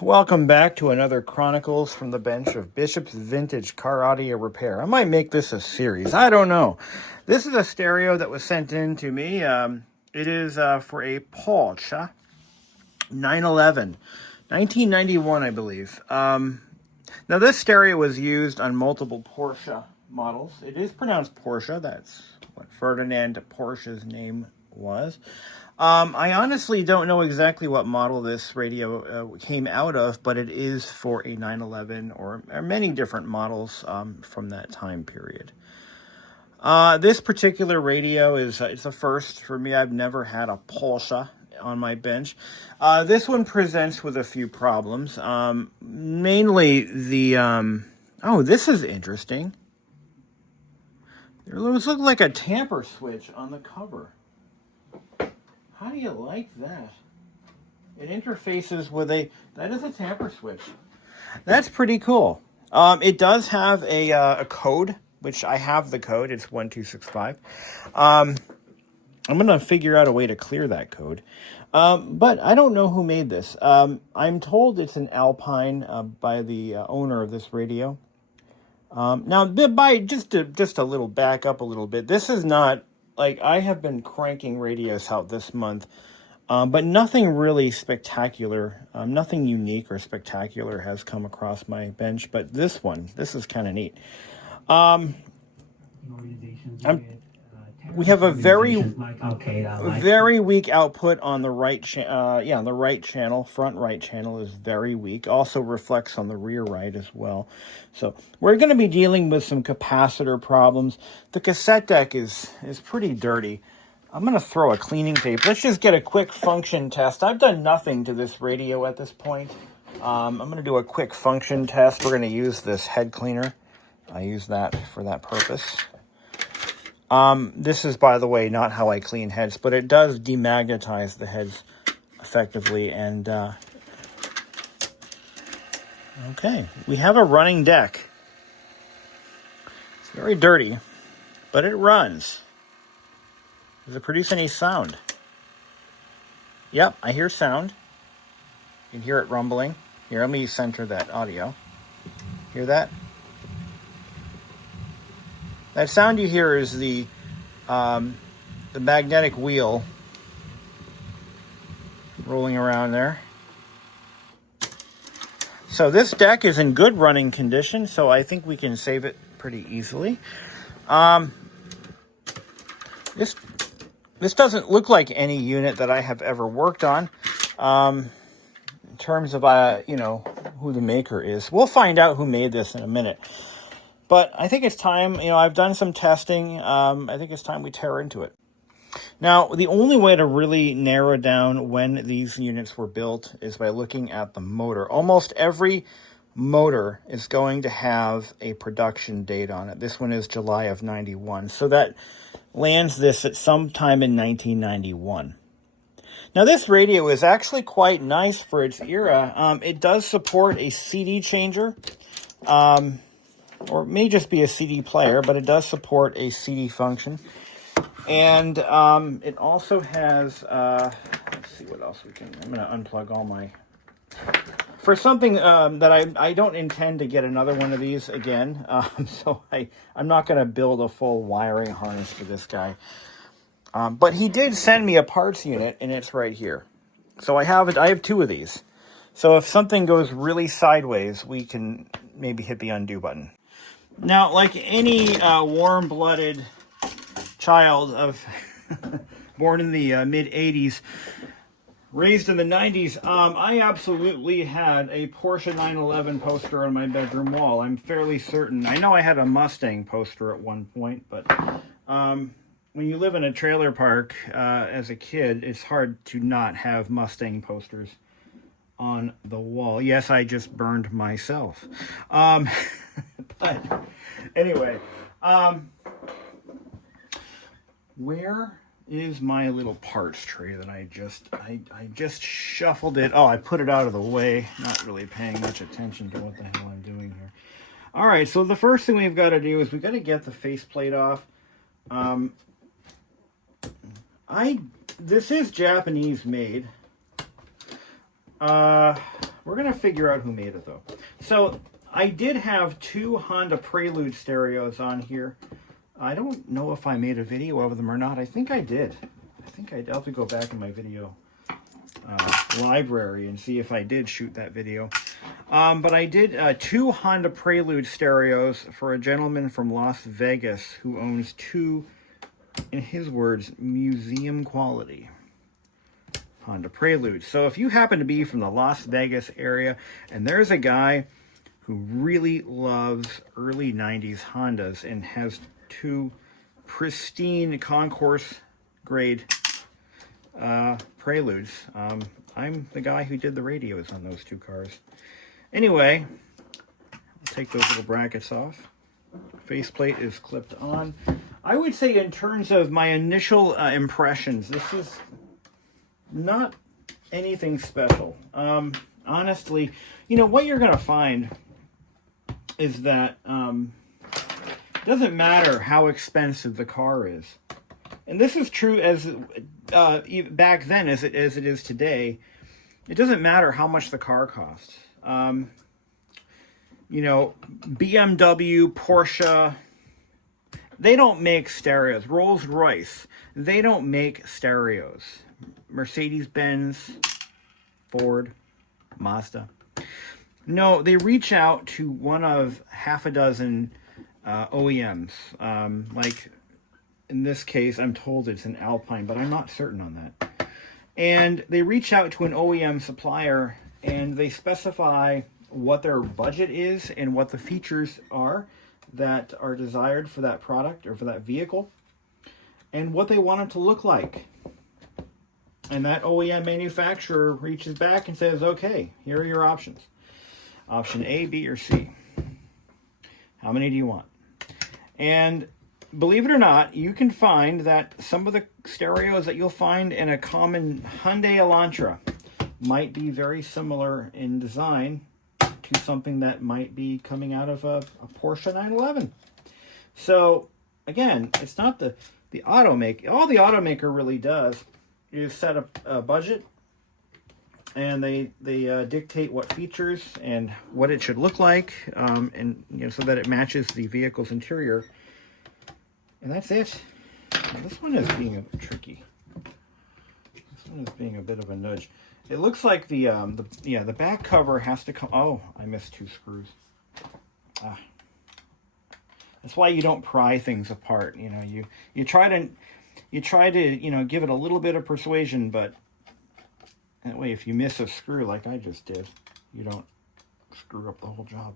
Welcome back to another Chronicles from the Bench of Bishop's Vintage Car Audio Repair. I might make this a series. I don't know. This is a stereo that was sent in to me. It is for a Porsche 911, 1991, I believe. Now, this stereo was used on multiple Porsche models. It is pronounced Porsche. That's what Ferdinand Porsche's name was. I honestly don't know exactly what model this radio came out of, but it is for a 911 or many different models from that time period. This particular radio is it's a first for me. I've never had a Porsche on my bench. This one presents with a few problems. Mainly the... oh, this is interesting. There looks like a tamper switch on the cover. How do you like that? It interfaces with that is a tamper switch. That's pretty cool. It does have a code, which I have the code. It's 1265. I'm going to figure out a way to clear that code. But I don't know who made this. I'm told it's an Alpine by the owner of this radio. Now, by just a little back up a little bit, this is not... Like, I have been cranking radios out this month, but nothing really spectacular, nothing unique or spectacular has come across my bench. But this is kind of neat. We have a very weak output on the right on the right channel. Front right channel is very weak. Also reflects on the rear right as well. So we're going to be dealing with some capacitor problems. The cassette deck is pretty dirty. I'm going to throw a cleaning tape. Let's just get a quick function test. I've done nothing to this radio at this point. I'm going to do a quick function test. We're going to use this head cleaner. I use that for that purpose. This is, by the way, not how I clean heads, but it does demagnetize the heads effectively. And, okay, we have a running deck. It's very dirty, but it runs. Does it produce any sound? Yep, I hear sound. You can hear it rumbling. Here, let me center that audio. Hear that? That sound you hear is the magnetic wheel rolling around there. So this deck is in good running condition, so I think we can save it pretty easily. This doesn't look like any unit that I have ever worked on. In terms of who the maker is, we'll find out who made this in a minute. But I think it's time, I've done some testing. I think it's time we tear into it. Now, the only way to really narrow down when these units were built is by looking at the motor. Almost every motor is going to have a production date on it. This one is July of 91. So that lands this at some time in 1991. Now, this radio is actually quite nice for its era. It does support a CD changer. Or it may just be a CD player, but it does support a CD function. And it also has, let's see what else we can, I'm going to unplug all my, for something that I don't intend to get another one of these again. So I'm not going to build a full wiring harness for this guy. But he did send me a parts unit, and it's right here. So I have two of these. So if something goes really sideways, we can maybe hit the undo button. Now, like any warm-blooded child of born in the mid-'80s, raised in the 90s, I absolutely had a Porsche 911 poster on my bedroom wall. I'm fairly certain. I know I had a Mustang poster at one point, but when you live in a trailer park as a kid, it's hard to not have Mustang posters on the wall. Yes, I just burned myself. But anyway, where is my little parts tray that I just shuffled it? Oh, I put it out of the way, not really paying much attention to what the hell I'm doing here. All right, so the first thing we've got to do is we've got to get the faceplate off. This is Japanese made. We're going to figure out who made it, though. So I did have 2 Honda Prelude stereos on here. I don't know if I made a video of them or not. I think I did. I'll have to go back in my video library and see if I did shoot that video. But I did 2 Honda Prelude stereos for a gentleman from Las Vegas who owns 2, in his words, museum quality Honda Prelude. So if you happen to be from the Las Vegas area and there's a guy who really loves early 90s Hondas and has 2 pristine concourse grade Preludes, I'm the guy who did the radios on those 2 cars. Anyway, I'll take those little brackets off. Faceplate is clipped on. I would say in terms of my initial impressions, this is not anything special. Honestly, you know, what you're going to find is that it doesn't matter how expensive the car is. And this is true as back then as it is today. It doesn't matter how much the car costs. You know, BMW, Porsche, they don't make stereos. Rolls-Royce, they don't make stereos. Mercedes-Benz, Ford, Mazda. No, they reach out to one of half a dozen OEMs. Like in this case, I'm told it's an Alpine, but I'm not certain on that. And they reach out to an OEM supplier and they specify what their budget is and what the features are that are desired for that product or for that vehicle and what they want it to look like. And that OEM manufacturer reaches back and says, okay, here are your options. Option A, B, or C. How many do you want? And believe it or not, you can find that some of the stereos that you'll find in a common Hyundai Elantra might be very similar in design to something that might be coming out of a Porsche 911. So again, it's not the automaker. All the automaker really does is set a budget, and they dictate what features and what it should look like, and you know, so that it matches the vehicle's interior. And that's it. This one is being a bit tricky. This one is being a bit of a nudge. It looks like the back cover has to come. Oh, I missed 2 screws. That's why you don't pry things apart. You know, you try to you know, give it a little bit of persuasion, but that way, if you miss a screw like I just did, you don't screw up the whole job.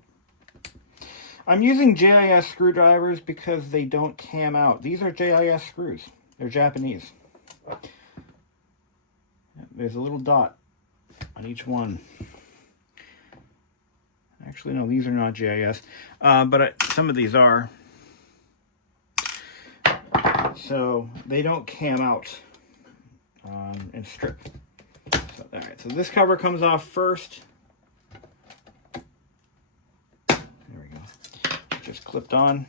I'm using JIS screwdrivers because they don't cam out. These are JIS screws. They're Japanese. There's a little dot on each one. Actually, no, these are not JIS, but some of these are. So they don't cam out and strip. So, all right, so this cover comes off first. There we go. Just clipped on.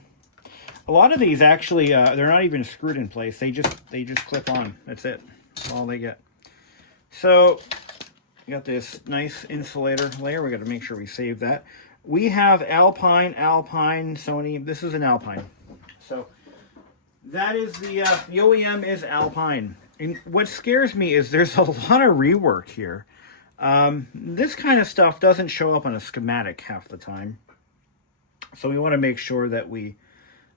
A lot of these actually, they're not even screwed in place. They just clip on. That's it. That's all they get. So we got this nice insulator layer. We got to make sure we save that. We have Alpine, Sony. This is an Alpine. So that is the OEM is Alpine. And what scares me is there's a lot of rework here. This kind of stuff doesn't show up on a schematic half the time. So we want to make sure that we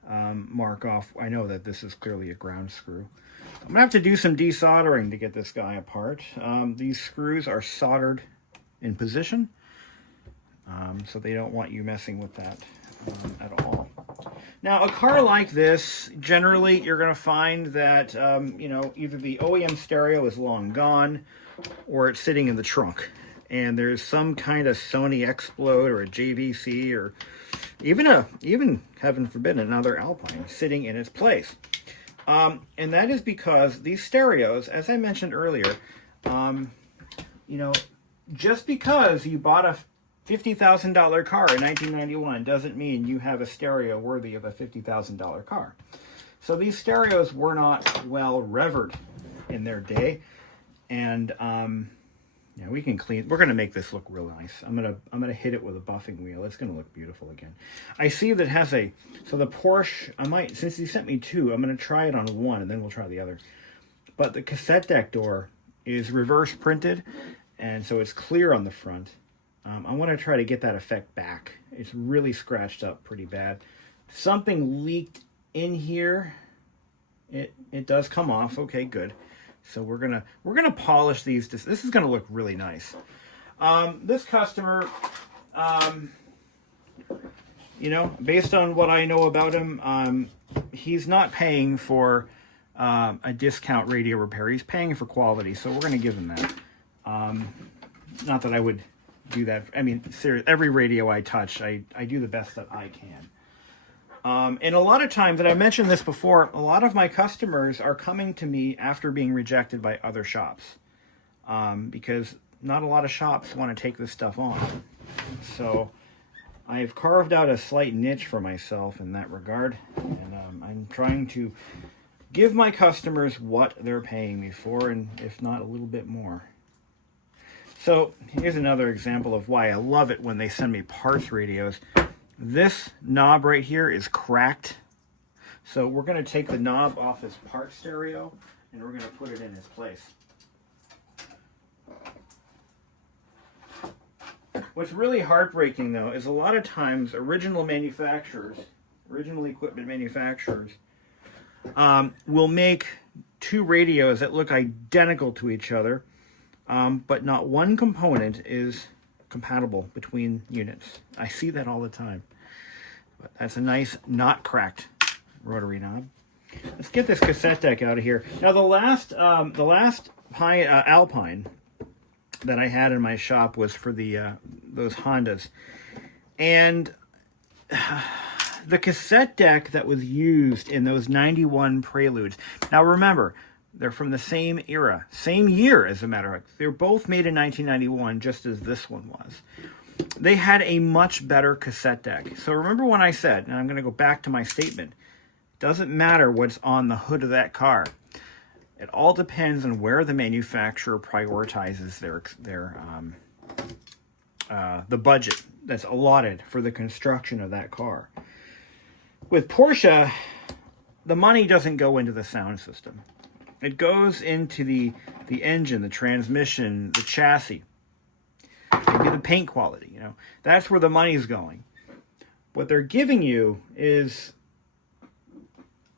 mark off. I know that this is clearly a ground screw. I'm going to have to do some desoldering to get this guy apart. These screws are soldered in position. So they don't want you messing with that at all. Now, a car like this, generally, you're going to find that, you know, either the OEM stereo is long gone or it's sitting in the trunk. And there's some kind of Sony Explode or a JVC or even, heaven forbid, another Alpine sitting in its place. And that is because these stereos, as I mentioned earlier, you know, just because you bought a $50,000 car in 1991 doesn't mean you have a stereo worthy of a $50,000 car. So these stereos were not well revered in their day, and Yeah, we can clean. We're gonna make this look real nice. I'm gonna hit it with a buffing wheel. It's gonna look beautiful again. I see that it has a, so the Porsche, I might, since he sent me two, I'm gonna try it on one and then we'll try the other. But the cassette deck door is reverse printed, and so it's clear on the front. I want to try to get that effect back. It's really scratched up pretty bad. Something leaked in here. It does come off. Okay, good. So we're gonna polish these. This is gonna look really nice. This customer, you know, based on what I know about him, he's not paying for a discount radio repair. He's paying for quality, so we're gonna give him that. Not that I would do that. I mean, seriously, every radio I touch, I do the best that I can. And a lot of times, and I mentioned this before, a lot of my customers are coming to me after being rejected by other shops, because not a lot of shops want to take this stuff on. So I've carved out a slight niche for myself in that regard, and I'm trying to give my customers what they're paying me for, and if not a little bit more. So here's another example of why I love it when they send me parts radios. This knob right here is cracked. So we're going to take the knob off his part stereo and we're going to put it in its place. What's really heartbreaking though is a lot of times original equipment manufacturers will make two radios that look identical to each other, but not one component is compatible between units. I see that all the time. But that's a nice, not cracked rotary knob. Let's get this cassette deck out of here. Now the last Alpine that I had in my shop was for the those Hondas, and the cassette deck that was used in those 91 Preludes. Now remember, they're from the same era, same year as a matter of fact. They're both made in 1991, just as this one was. They had a much better cassette deck. So remember when I said, and I'm going to go back to my statement, it doesn't matter what's on the hood of that car. It all depends on where the manufacturer prioritizes the budget that's allotted for the construction of that car. With Porsche, the money doesn't go into the sound system. It goes into the engine, the transmission, the chassis, maybe the paint quality. You know, that's where the money's going. What they're giving you is,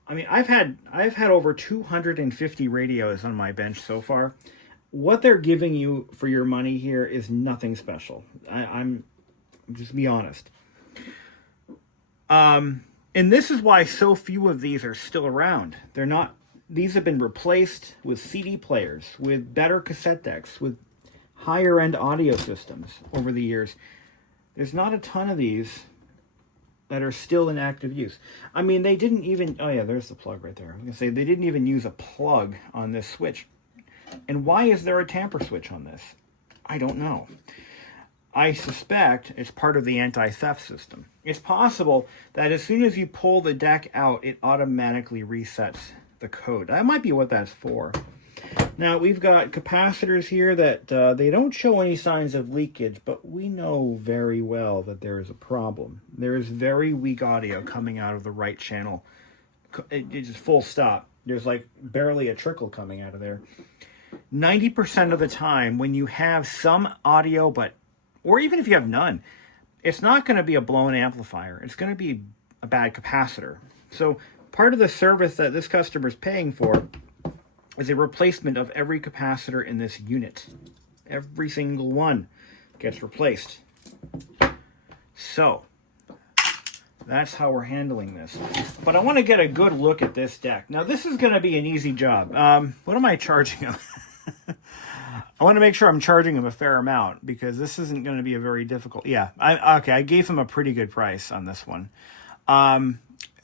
I mean, I've had over 250 radios on my bench so far. What they're giving you for your money here is nothing special. I'm just be honest. And this is why so few of these are still around. They're not. These have been replaced with CD players, with better cassette decks, with higher end audio systems over the years. There's not a ton of these that are still in active use. I mean, they didn't even, oh yeah, there's the plug right there. I was gonna say, they didn't even use a plug on this switch. And why is there a tamper switch on this? I don't know. I suspect it's part of the anti-theft system. It's possible that as soon as you pull the deck out, it automatically resets the code. That might be what that's for. Now we've got capacitors here that they don't show any signs of leakage, but we know very well that there is a problem. There is very weak audio coming out of the right channel. It's just full stop. There's like barely a trickle coming out of there. 90% of the time when you have some audio, or even if you have none, it's not going to be a blown amplifier. It's going to be a bad capacitor. So part of the service that this customer is paying for is a replacement of every capacitor in this unit. Every single one gets replaced. So that's how we're handling this. But I want to get a good look at this deck. Now this is going to be an easy job. What am I charging him? I want to make sure I'm charging him a fair amount, because this isn't going to be a very difficult. Yeah, I gave him a pretty good price on this one.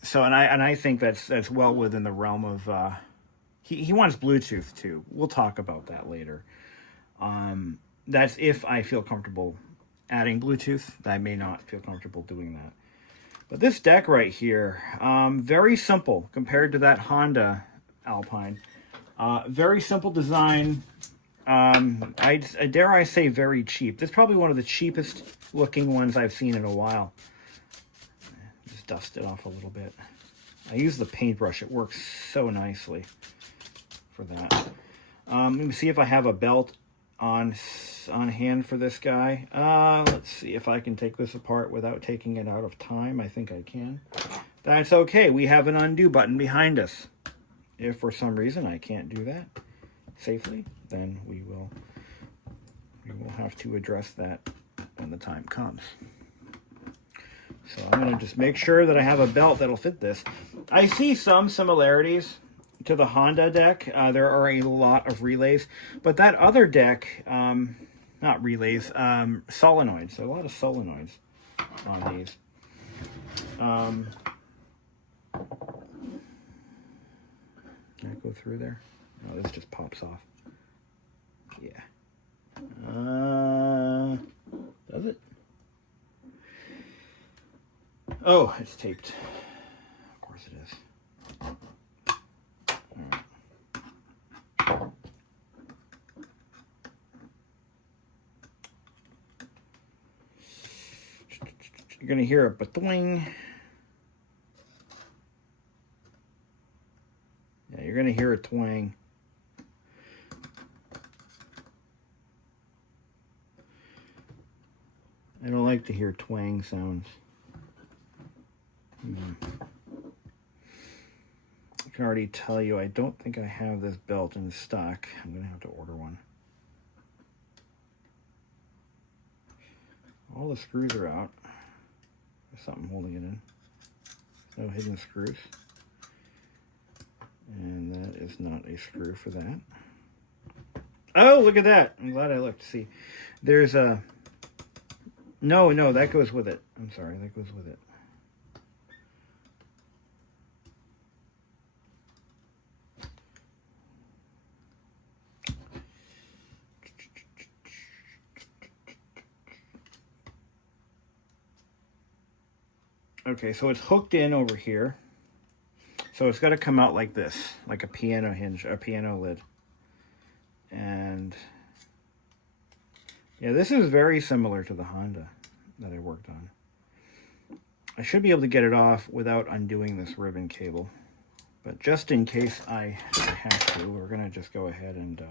So I think that's well within the realm of. He wants Bluetooth too. We'll talk about that later. That's if I feel comfortable adding Bluetooth. I may not feel comfortable doing that. But this deck right here, very simple compared to that Honda Alpine. Very simple design. I dare I say very cheap. This is probably one of the cheapest looking ones I've seen in a while. Just dust it off a little bit. I use the paintbrush. It works so nicely for that. Let me see if I have a belt on hand for this guy. Let's see if I can take this apart without taking it out of time. I think I can. That's okay. We have an undo button behind us. If for some reason I can't do that safely, then we will have to address that when the time comes. So I'm going to just make sure that I have a belt that'll fit this. I see some similarities to the Honda deck. There are a lot of relays, but that other deck, not relays, solenoids. So a lot of solenoids on these. Can I go through there? No, this just pops off. Yeah. Does it? Oh, it's taped. Of course it is. All right. You're going to hear a ba-twing. Yeah, you're going to hear a twang. I don't like to hear twang sounds. I can already tell you I don't think I have this belt in stock. I'm going to have to order one. All the screws are out. There's something holding it in. No hidden screws. And that is not a screw for that. Oh, look at that. I'm glad I looked to see. There's a... No, that goes with it. I'm sorry, that goes with it. Okay, so it's hooked in over here. So it's got to come out like this, like a piano hinge, a piano lid. And yeah, this is very similar to the Honda that I worked on. I should be able to get it off without undoing this ribbon cable. But just in case I have to, we're going to just go ahead and...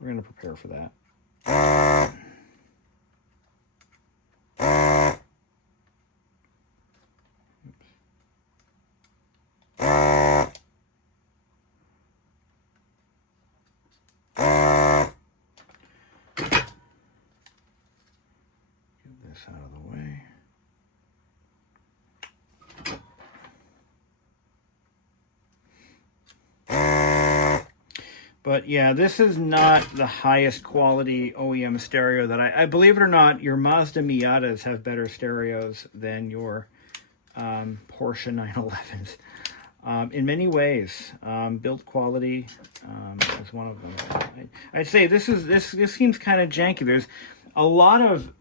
we're going to prepare for that. Out of the way. But yeah, this is not the highest quality OEM stereo that I believe it or not, your Mazda Miatas have better stereos than your Porsche 911s. In many ways, build quality is one of them. I'd say this seems kind of janky. There's a lot of...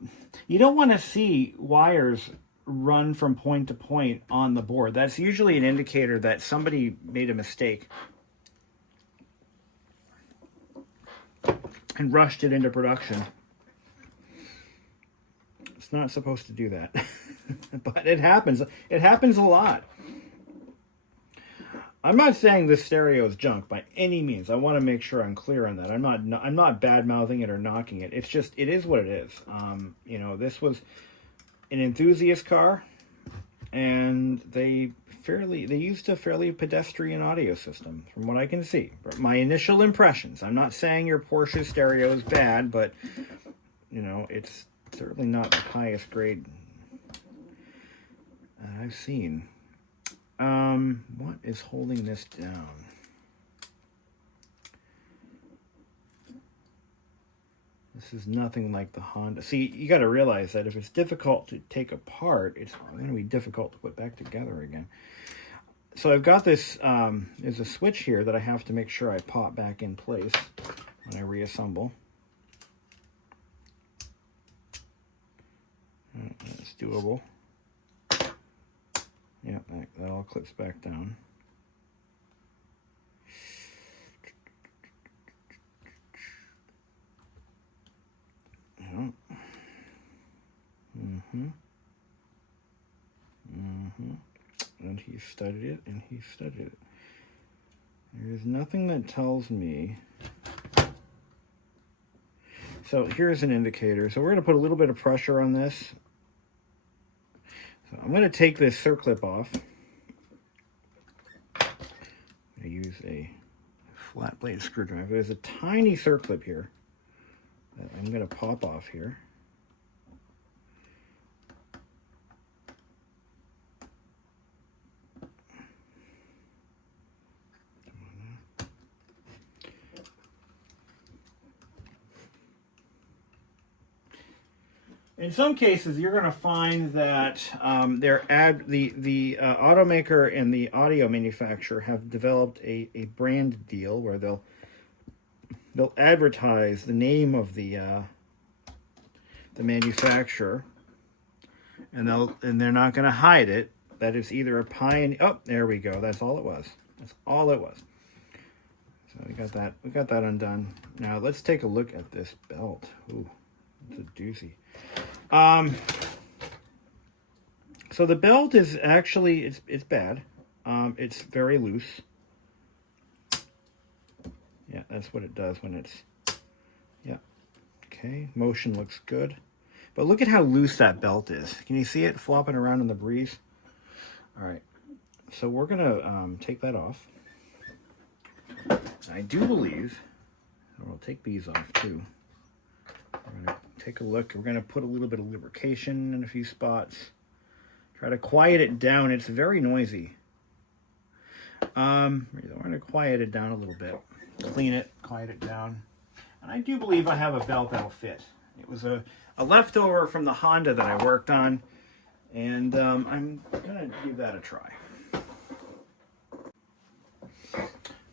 You don't want to see wires run from point to point on the board. That's usually an indicator that somebody made a mistake and rushed it into production. It's not supposed to do that. But it happens. It happens a lot. I'm not saying this stereo is junk by any means. I want to make sure I'm clear on that. I'm not bad-mouthing it or knocking it. It's just, it is what it is. You know, this was an enthusiast car, and they used a fairly pedestrian audio system, from what I can see. My initial impressions. I'm not saying your Porsche stereo is bad, but you know, it's certainly not the highest grade I've seen. What is holding this down? This is nothing like the Honda. See, you got to realize that if it's difficult to take apart, it's going to be difficult to put back together again. So I've got this, there's a switch here that I have to make sure I pop back in place when I reassemble. It's doable. Yeah, that all clips back down. Oh. Mm-hmm. Mm-hmm. And he studied it, and he studied it. There's nothing that tells me. So here's an indicator. So we're going to put a little bit of pressure on this. So I'm going to take this circlip off. I use a flat blade screwdriver. There's a tiny circlip here that I'm going to pop off here. In some cases, you're going to find that the automaker and the audio manufacturer have developed a brand deal where they'll advertise the name of the manufacturer, and they're not going to hide it. That is either a Pioneer. Oh, there we go. That's all it was. That's all it was. So we got that. We got that undone. Now let's take a look at this belt. Ooh, it's a doozy. So the belt is actually, it's bad. It's very loose. Yeah, that's what it does when it's, yeah. Okay, motion looks good. But look at how loose that belt is. Can you see it flopping around in the breeze? All right, so we're gonna take that off. I do believe, we'll take these off too. We're gonna take a look. We're going to put a little bit of lubrication in a few spots. Try to quiet it down. It's very noisy. We're going to quiet it down a little bit. Clean it, quiet it down. And I do believe I have a belt that'll fit. It was a leftover from the Honda that I worked on. And I'm going to give that a try.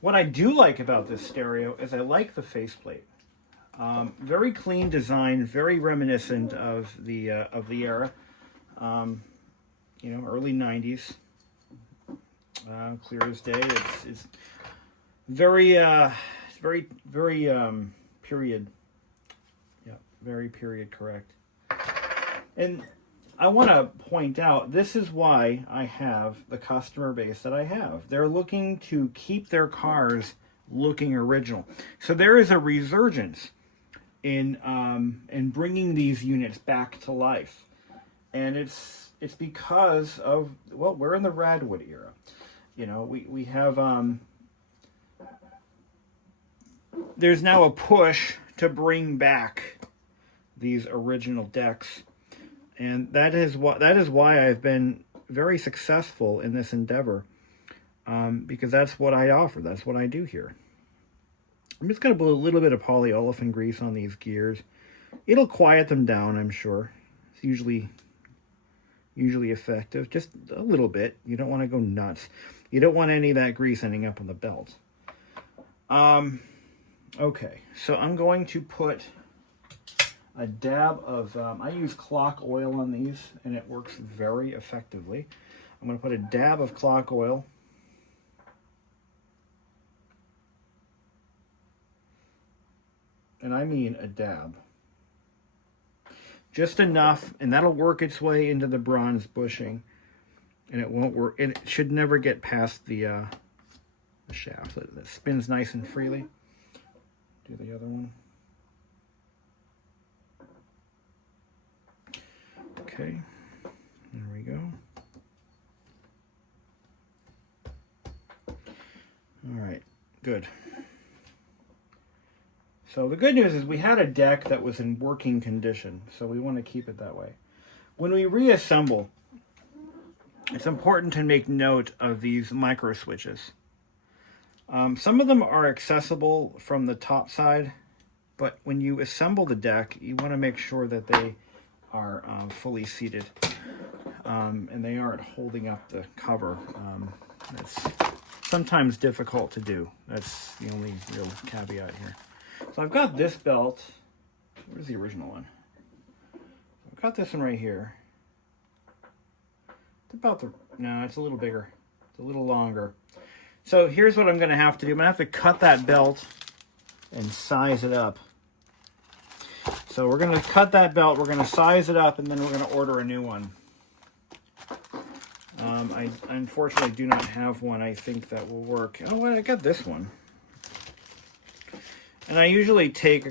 What I do like about this stereo is I like the faceplate. Very clean design, very reminiscent of the era. You know, early 90s. Clear as day. It's very period. Yeah, very period correct. And I want to point out, this is why I have the customer base that I have. They're looking to keep their cars looking original. So there is a resurgence in bringing these units back to life, and it's because of, well, we're in the Radwood era. You know, we have there's now a push to bring back these original decks, and that is why I've been very successful in this endeavor, because that's what I offer. That's what I do here. I'm just going to put a little bit of polyolefin grease on these gears. It'll quiet them down, I'm sure. It's usually effective. Just a little bit. You don't want to go nuts. You don't want any of that grease ending up on the belt. Okay, so I'm going to put a dab of, I use clock oil on these, and it works very effectively. I'm going to put a dab of clock oil. And I mean a dab. Just enough, and that'll work its way into the bronze bushing. And it won't work, and it should never get past the shaft. That spins nice and freely. Do the other one. Okay, there we go. All right, good. So the good news is we had a deck that was in working condition, so we want to keep it that way. When we reassemble, it's important to make note of these micro switches. Some of them are accessible from the top side, but when you assemble the deck, you want to make sure that they are fully seated, and they aren't holding up the cover. That's sometimes difficult to do. That's the only real caveat here. So I've got this belt. Where's the original one? I've got this one right here. It's about the, no, it's a little bigger. It's a little longer. So here's what I'm going to have to do. I'm going to have to cut that belt and size it up So we're going to cut that belt, we're going to size it up, and then we're going to order a new one. I unfortunately do not have one I think that will work. Oh, well, I got this one. And I usually take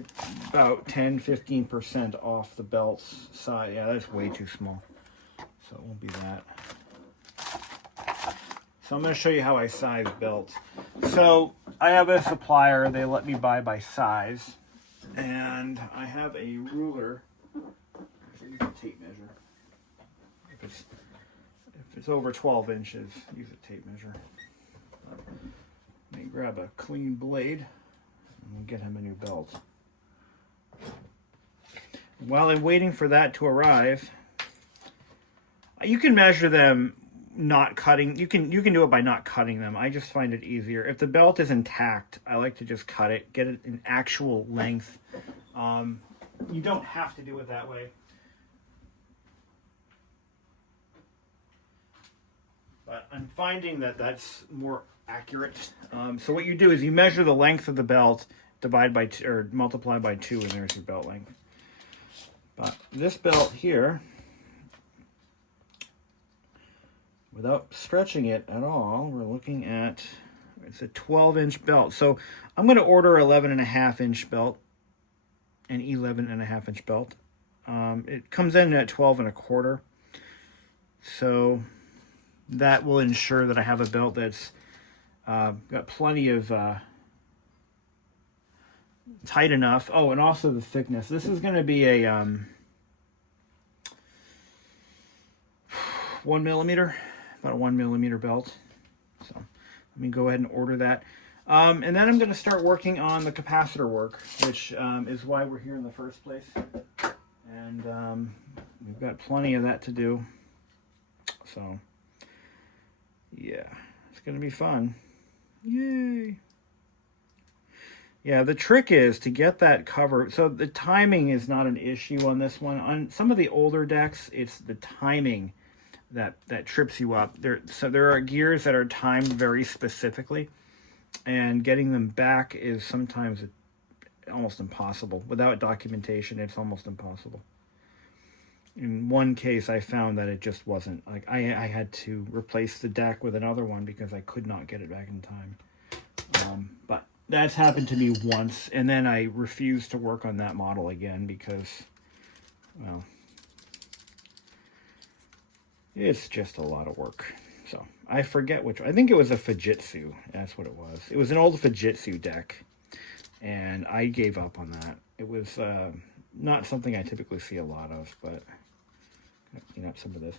about 10-15% off the belt's size. Yeah, that's way too small. So it won't be that. So I'm going to show you how I size belts. So I have a supplier. They let me buy by size. And I have a ruler. Actually, use a tape measure. If it's over 12 inches, use a tape measure. Let me grab a clean blade and we'll get him a new belt. While I'm waiting for that to arrive, you can measure them not cutting. You can do it by not cutting them. I just find it easier. If the belt is intact, I like to just cut it, get it in actual length. You don't have to do it that way. But I'm finding that that's more accurate. So what you do is you measure the length of the belt, divide by 2, or multiply by 2, and there's your belt length. But this belt here, without stretching it at all, we're looking at, it's a 12-inch belt. So I'm going to order 11.5-inch belt, an 11.5-inch belt. It comes in at 12.25. So that will ensure that I have a belt that's got plenty of tight enough. Oh, and also the thickness. This is going to be a 1 millimeter, about a 1 millimeter belt. So let me go ahead and order that. And then I'm going to start working on the capacitor work, which is why we're here in the first place. And we've got plenty of that to do. So yeah, it's going to be fun. Yay. Yeah, the trick is to get that cover. So the timing is not an issue on this one. On some of the older decks, it's the timing that trips you up. So there are gears that are timed very specifically, and getting them back is sometimes almost impossible. Without documentation, it's almost impossible. In one case, I found that it just wasn't. Like I had to replace the deck with another one because I could not get it back in time. But that's happened to me once, and then I refused to work on that model again because, well, it's just a lot of work. So I forget which. I think it was a Fujitsu. That's what it was. It was an old Fujitsu deck, and I gave up on that. It was not something I typically see a lot of, but clean up some of this.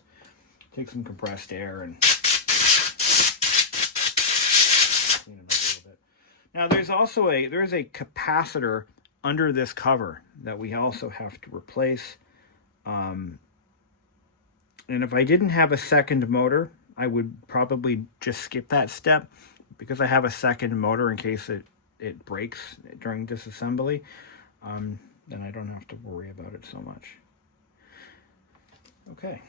Take some compressed air and clean it up a little bit. Now there's a capacitor under this cover that we also have to replace. And if I didn't have a second motor, I would probably just skip that step, because I have a second motor in case it breaks during disassembly. Then I don't have to worry about it so much. Okay.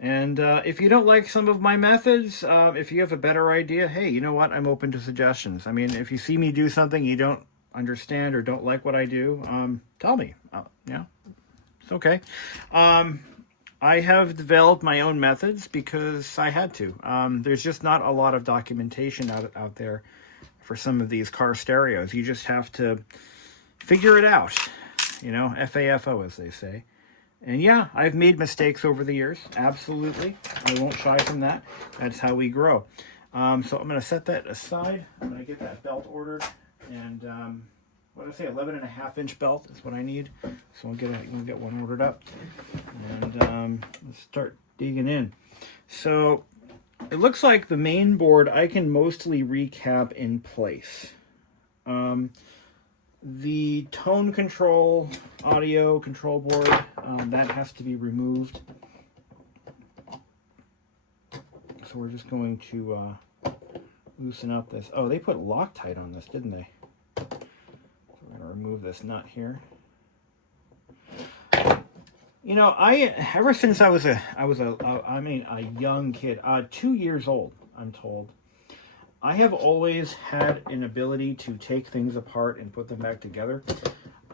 And if you don't like some of my methods, if you have a better idea, hey, you know what? I'm open to suggestions. I mean, if you see me do something you don't understand or don't like what I do, tell me. Yeah, it's okay. I have developed my own methods because I had to. There's just not a lot of documentation out there for some of these car stereos. You just have to figure it out, you know, FAFO, as they say. And yeah, I've made mistakes over the years. Absolutely. I won't shy from that. That's how we grow. So I'm going to set that aside. I'm going to get that belt ordered. And what did I say? 11.5-inch belt is what I need. So we'll get one ordered up. And let's start digging in. So it looks like the main board I can mostly recap in place. The tone control, audio control board, that has to be removed. So we're just going to loosen up this. Oh, they put Loctite on this, didn't they? So we're going to remove this nut here. You know, ever since I was a young kid, 2 years old, I'm told, I have always had an ability to take things apart and put them back together.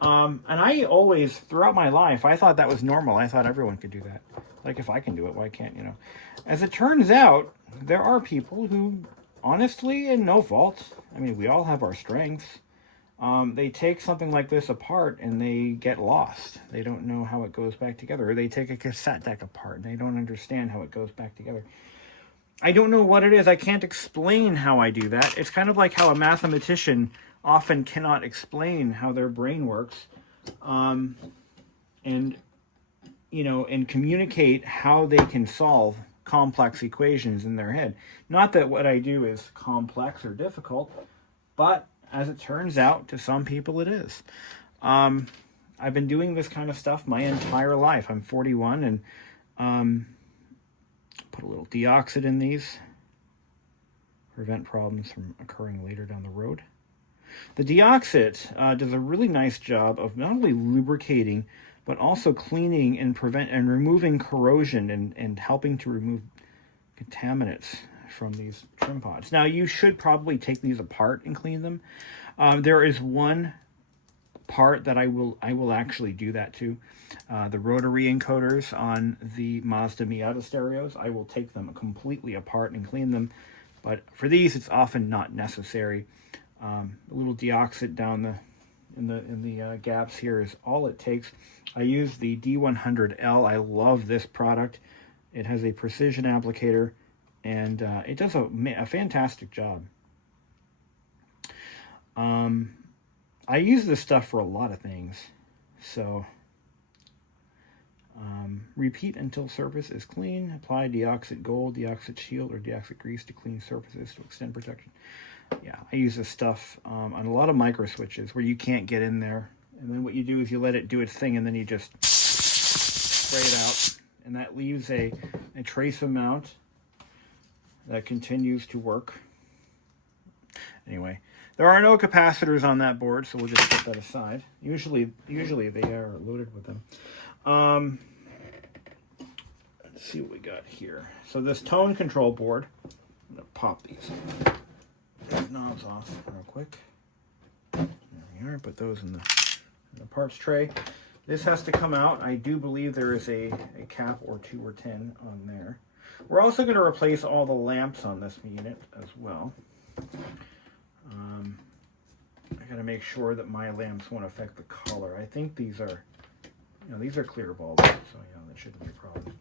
And I always, throughout my life, I thought that was normal. I thought everyone could do that. Like, if I can do it, why can't, you know? As it turns out, there are people who, honestly, and no fault, I mean, we all have our strengths. They take something like this apart and they get lost. They don't know how it goes back together. Or they take a cassette deck apart and they don't understand how it goes back together. I don't know what it is. I can't explain how I do that. It's kind of like how a mathematician often cannot explain how their brain works, and you know, and communicate how they can solve complex equations in their head. Not that what I do is complex or difficult, but as it turns out, to some people it is. I've been doing this kind of stuff my entire life. I'm 41, and put a little deoxit in these, prevent problems from occurring later down the road. The deoxit does a really nice job of not only lubricating, but also cleaning and removing corrosion and helping to remove contaminants from these trim pods. Now, you should probably take these apart and clean them. There is one part that I will actually do that to. The rotary encoders on the Mazda Miata stereos, I will take them completely apart and clean them. But for these, it's often not necessary. A little deoxit down in the gaps here is all it takes. I use the D100L. I love this product. It has a precision applicator, and it does a fantastic job. I use this stuff for a lot of things. So repeat until surface is clean. Apply deoxit gold, deoxit shield, or deoxit grease to clean surfaces to extend protection. Yeah, I use this stuff on a lot of micro switches where you can't get in there. And then what you do is you let it do its thing, and then you just spray it out. And that leaves a trace amount that continues to work. Anyway, there are no capacitors on that board, so we'll just put that aside. Usually they are loaded with them. Let's see what we got here. So this tone control board, I'm going to pop these knobs off real quick. There we are. Put those in the parts tray. This has to come out. I do believe there is a cap or 2 or 10 on there. We're also going to replace all the lamps on this unit as well. I got to make sure that my lamps won't affect the color. I think these are, these are clear bulbs, so that shouldn't be a problem.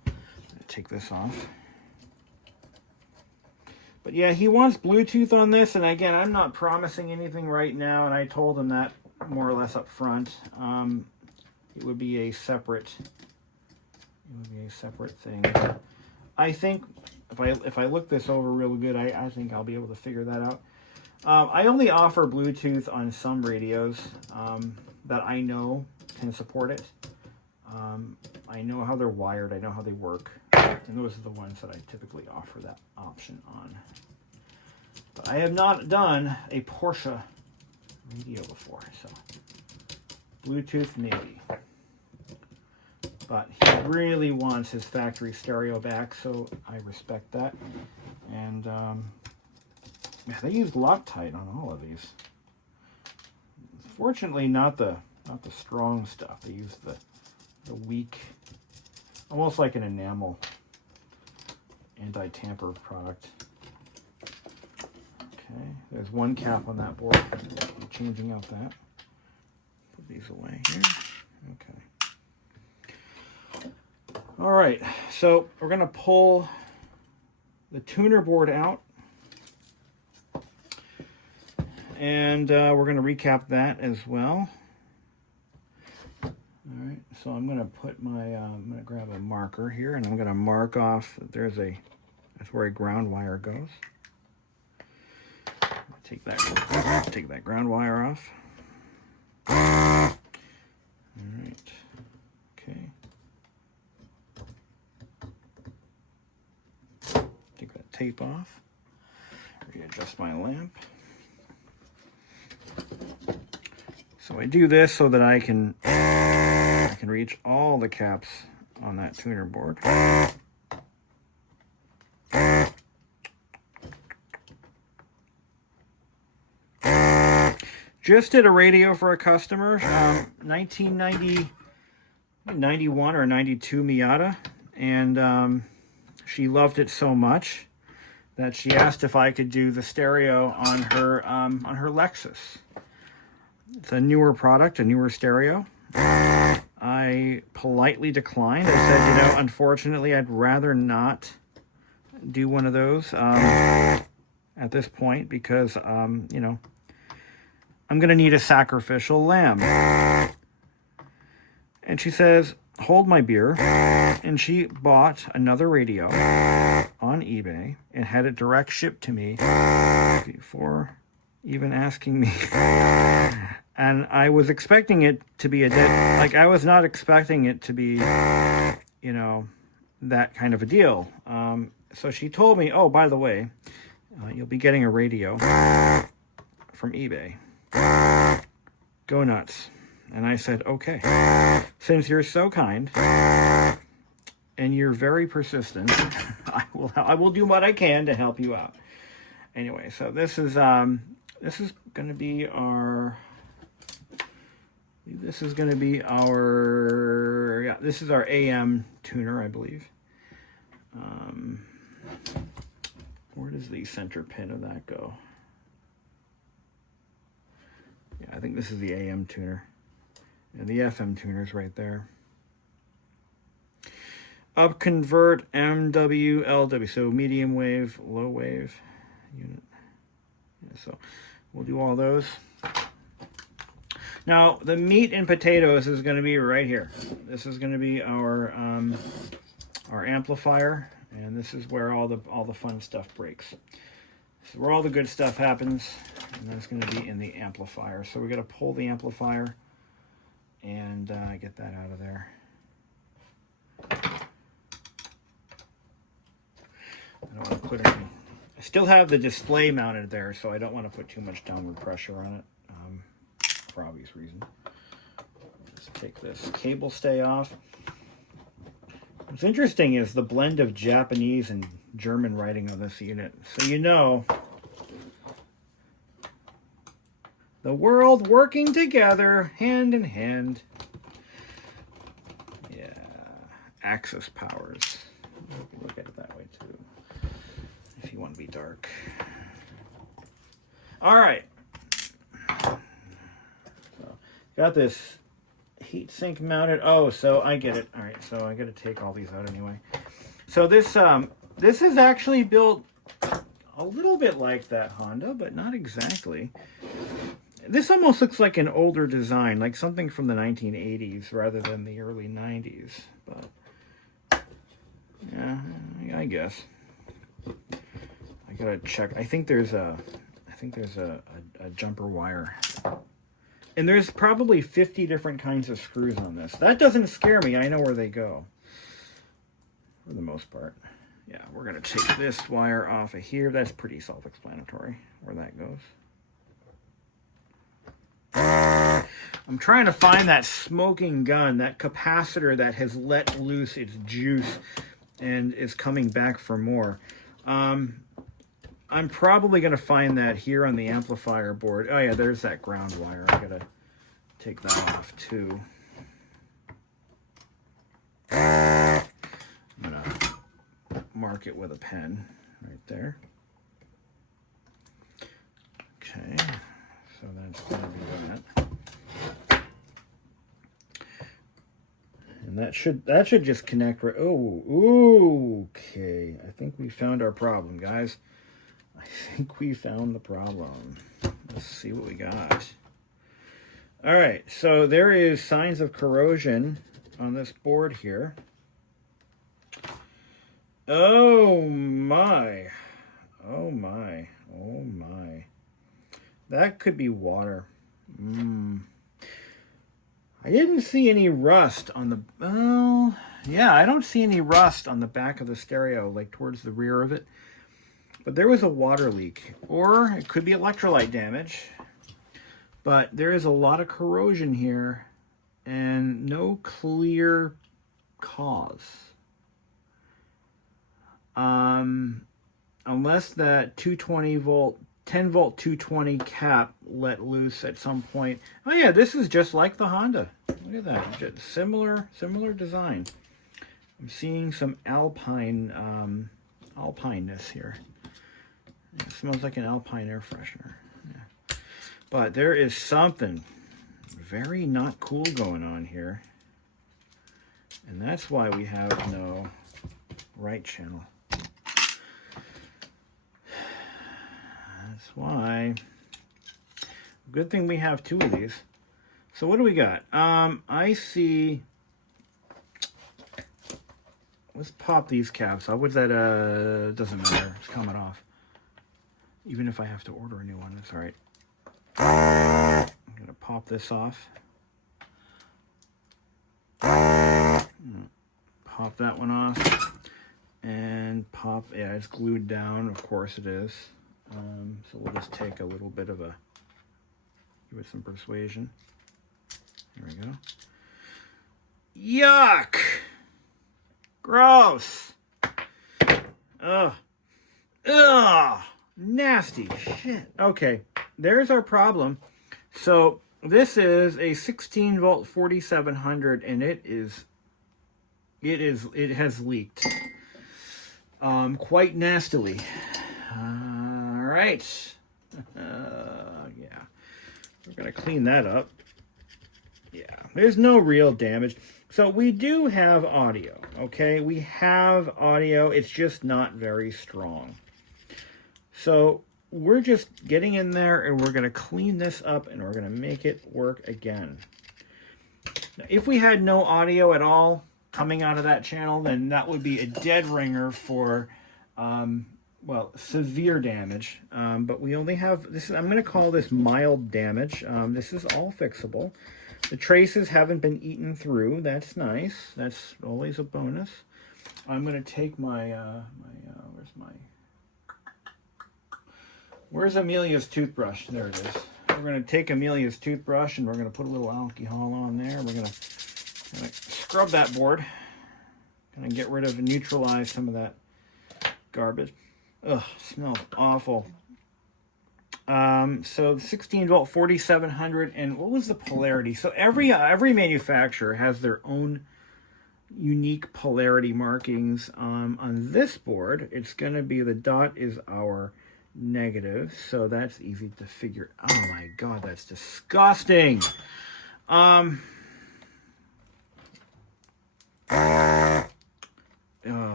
Take this off. But yeah, he wants Bluetooth on this, and again, I'm not promising anything right now, and I told him that more or less up front. It would be a separate thing. I think if I look this over real good, I think I'll be able to figure that out. I only offer Bluetooth on some radios that I know can support it. I know how they're wired. I know how they work. And those are the ones that I typically offer that option on. But I have not done a Porsche radio before, so Bluetooth maybe. But he really wants his factory stereo back, so I respect that. And yeah, they use Loctite on all of these. Fortunately, not the strong stuff. They use the weak, almost like an enamel anti-tamper product. Okay, there's one cap on that board. I'm changing out that. Put these away here. Okay. All right, so we're going to pull the tuner board out. And we're going to recap that as well. All right, so I'm going to put my, I'm going to grab a marker here, and I'm going to mark off, that's where a ground wire goes. Take that ground wire off. All right, okay. Take that tape off. Readjust my lamp. So I do this so that I can reach all the caps on that tuner board. Just did a radio for a customer, 1990, 91 or 92 Miata, and she loved it so much that she asked if I could do the stereo on her Lexus. It's a newer product, a newer stereo. I politely declined. I said, unfortunately, I'd rather not do one of those at this point because, I'm going to need a sacrificial lamb. And she says, hold my beer. And she bought another radio on eBay and had it direct shipped to me before even asking me. And I was expecting it to be I was not expecting it to be, that kind of a deal. So she told me, oh, by the way, you'll be getting a radio from eBay. Go nuts. And I said, okay. Since you're so kind and you're very persistent, I will do what I can to help you out. Anyway, so this is going to be our this is our AM tuner, I believe. Where does the center pin of that go? Yeah, I think this is the AM tuner. And the FM tuner's right there. Up convert MW LW, so medium wave, low wave unit. Yeah, so we'll do all those. Now the meat and potatoes is going to be right here. This is going to be our amplifier, and this is where all the fun stuff breaks. This is where all the good stuff happens, and that's going to be in the amplifier. So we're going to pull the amplifier and get that out of there. I don't want to put any. I still have the display mounted there, so I don't want to put too much downward pressure on it, for obvious reason. Let's take this cable stay off. What's interesting is the blend of Japanese and German writing on this unit. So the world working together, hand in hand. Yeah, Axis powers. You can look at it that way too, if you want to be dark. All right. So, got this heat sink mounted. Oh, so I get it. All right, so I got to take all these out anyway. So this is actually built a little bit like that Honda, but not exactly. This almost looks like an older design, like something from the 1980s rather than the early 90s. But yeah, I guess. I gotta check. I think there's a jumper wire. And there's probably 50 different kinds of screws on this. That doesn't scare me. I know where they go. For the most part. Yeah, we're going to take this wire off of here. That's pretty self-explanatory where that goes. I'm trying to find that smoking gun, that capacitor that has let loose its juice and is coming back for more. I'm probably going to find that here on the amplifier board. Oh yeah, there's that ground wire. I got to take that off too. I'm going to mark it with a pen right there. Okay, so that's going to be that. And that should just connect right. Oh, okay. I think we found our problem, guys. I think we found the problem. Let's see what we got. All right, so there is signs of corrosion on this board here. Oh my. Oh my. Oh my. That could be water. I didn't see any rust on the... Well, yeah, I don't see any rust on the back of the stereo, like towards the rear of it. But there was a water leak, or it could be electrolyte damage. But there is a lot of corrosion here and no clear cause. Unless that 220 volt 10 volt 220 cap let loose at some point. Oh yeah, this is just like the Honda. Look at that, just similar design. I'm seeing some alpineness here. It smells like an Alpine air freshener. Yeah. But there is something very not cool going on here. And that's why we have no right channel. That's why. Good thing we have two of these. So what do we got? I see. Let's pop these caps off. What's that? Doesn't matter. It's coming off. Even if I have to order a new one, that's all right. I'm gonna pop this off. Pop that one off. And pop, yeah, it's glued down. Of course it is. So we'll just take a little bit of a, give it some persuasion. There we go. Yuck! Gross! Ugh. Ugh! Nasty shit. Okay, there's our problem. So this is a 16 volt 4700, and it has leaked quite nastily. All right. Yeah, we're gonna clean that up. Yeah, there's no real damage. So we do have audio, okay? We have audio. It's just not very strong. So we're just getting in there, and we're going to clean this up, and we're going to make it work again. Now, if we had no audio at all coming out of that channel, then that would be a dead ringer for, well, severe damage. But we only have this. I'm going to call this mild damage. This is all fixable. The traces haven't been eaten through. That's nice. That's always a bonus. I'm going to take my, where's Amelia's toothbrush? There it is. We're going to take Amelia's toothbrush, and we're going to put a little alcohol on there. We're going to scrub that board. Going to get rid of and neutralize some of that garbage. Ugh, smells awful. So 16 volt 4700, and what was the polarity? So every manufacturer has their own unique polarity markings. On this board, it's going to be the dot is our negative, so that's easy to figure. Oh my god, that's disgusting. Oh,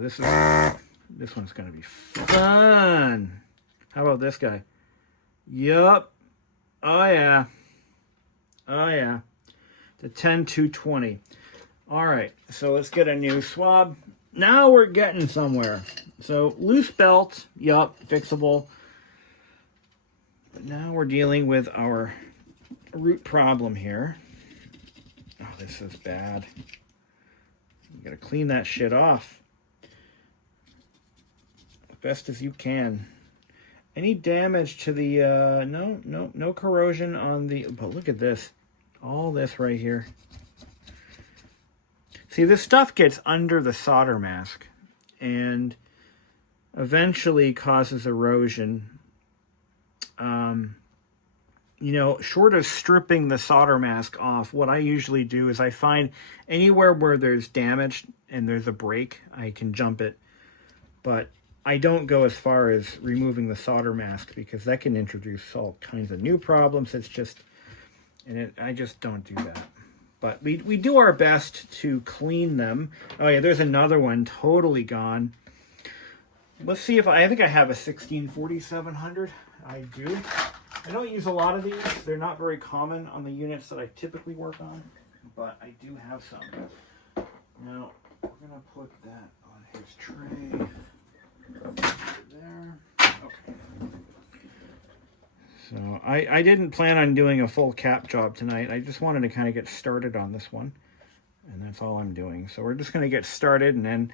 this one's going to be fun. How about this guy? Yup. Oh, yeah. Oh, yeah. The 10220. All right, so let's get a new swab. Now we're getting somewhere. So, loose belt. Yup, fixable. But now we're dealing with our root problem here. Oh, this is bad. You got to clean that shit off as best as you can. Any damage to the, no corrosion on the, but look at this. All this right here. See, this stuff gets under the solder mask and eventually causes erosion. Short of stripping the solder mask off, what I usually do is I find anywhere where there's damage and there's a break, I can jump it. But I don't go as far as removing the solder mask because that can introduce all kinds of new problems. It's just, I just don't do that. But we do our best to clean them. Oh yeah, there's another one totally gone. Let's see if I think I have a 164700. I do. I don't use a lot of these. They're not very common on the units that I typically work on, but I do have some. Now, we're going to put that on his tray. There. Okay. So I didn't plan on doing a full cap job tonight. I just wanted to kind of get started on this one. And that's all I'm doing. So we're just going to get started, and then,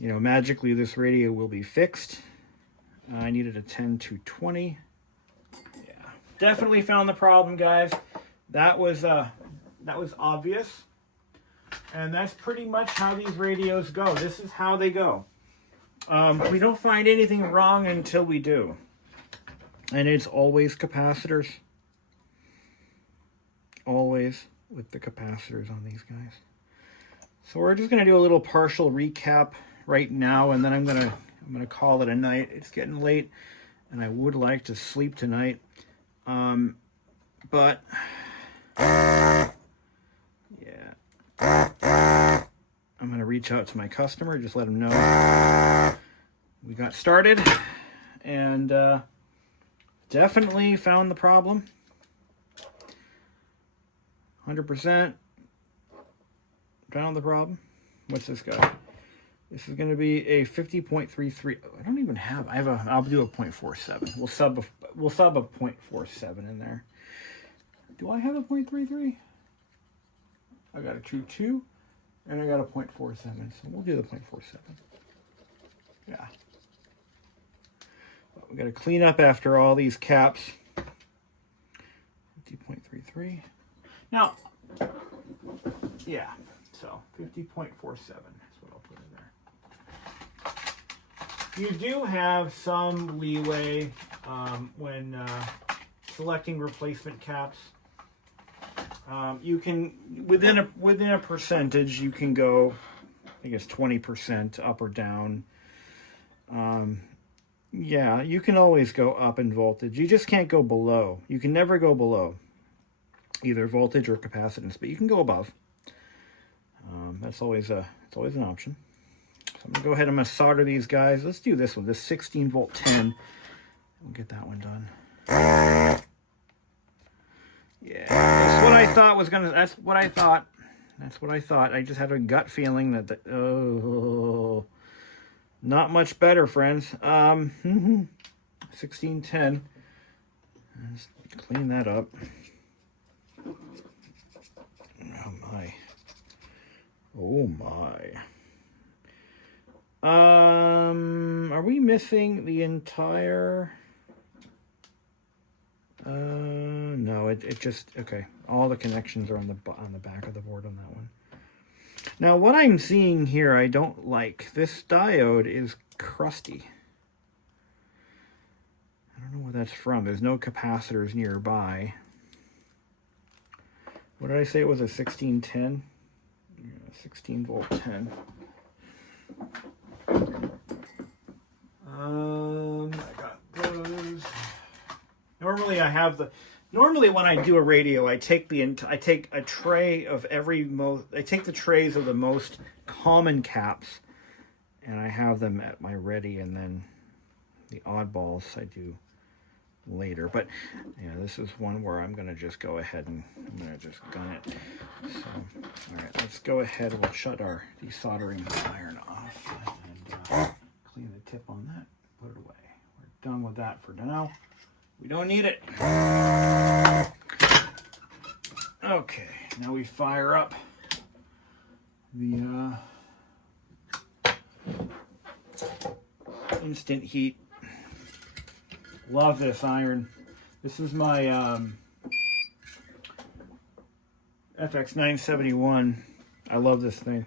magically this radio will be fixed. I needed a 10220. Yeah. Definitely found the problem, guys. That was obvious. And that's pretty much how these radios go. This is how they go. We don't find anything wrong until we do. And it's always capacitors. Always with the capacitors on these guys. So we're just going to do a little partial recap right now, and then I'm going to call it a night. It's getting late, and I would like to sleep tonight. But yeah, I'm going to reach out to my customer, just let him know we got started, and definitely found the problem. 100% found the problem. What's this guy? This is going to be a 50.33. I don't even have. I'll do a 0.47. We'll sub a 0.47 in there. Do I have a 0.33? I got a 2.2 and I got a 0.47. So we'll do the 0.47. Yeah. But we got to clean up after all these caps. 50.33. Now, yeah. So 50.47 is what I'll put in there. You do have some leeway when selecting replacement caps. You can within a percentage you can go, I guess 20% up or down. Yeah, you can always go up in voltage. You just can't go below. You can never go below either voltage or capacitance, but you can go above. That's always an option. So I'm gonna go ahead. I'm gonna solder these guys. Let's do this one, this 16 volt 10. We'll get that one done. Yeah, that's what I thought was gonna. That's what I thought. That's what I thought. I just had a gut feeling that oh, not much better, friends. 1610. Let's clean that up. Oh my. Oh my. Are we missing the entire? No, it just okay. All the connections are on the back of the board on that one. Now, what I'm seeing here, I don't like. This diode is crusty. I don't know where that's from. There's no capacitors nearby. What did I say? It was a 1610. 16 volt 10. I got those. Normally I have the. Normally when I do a radio, I take a tray of I take the trays of the most common caps, and I have them at my ready, and then the oddballs I do later. But yeah, this is one where I'm gonna just go ahead and I'm gonna just gun it. So all right, let's go ahead and we'll shut our desoldering iron off and clean the tip on that, put it away. We're done with that for now. We don't need it. Okay, now we fire up the instant heat. Love this iron. This is my FX971. I love this thing.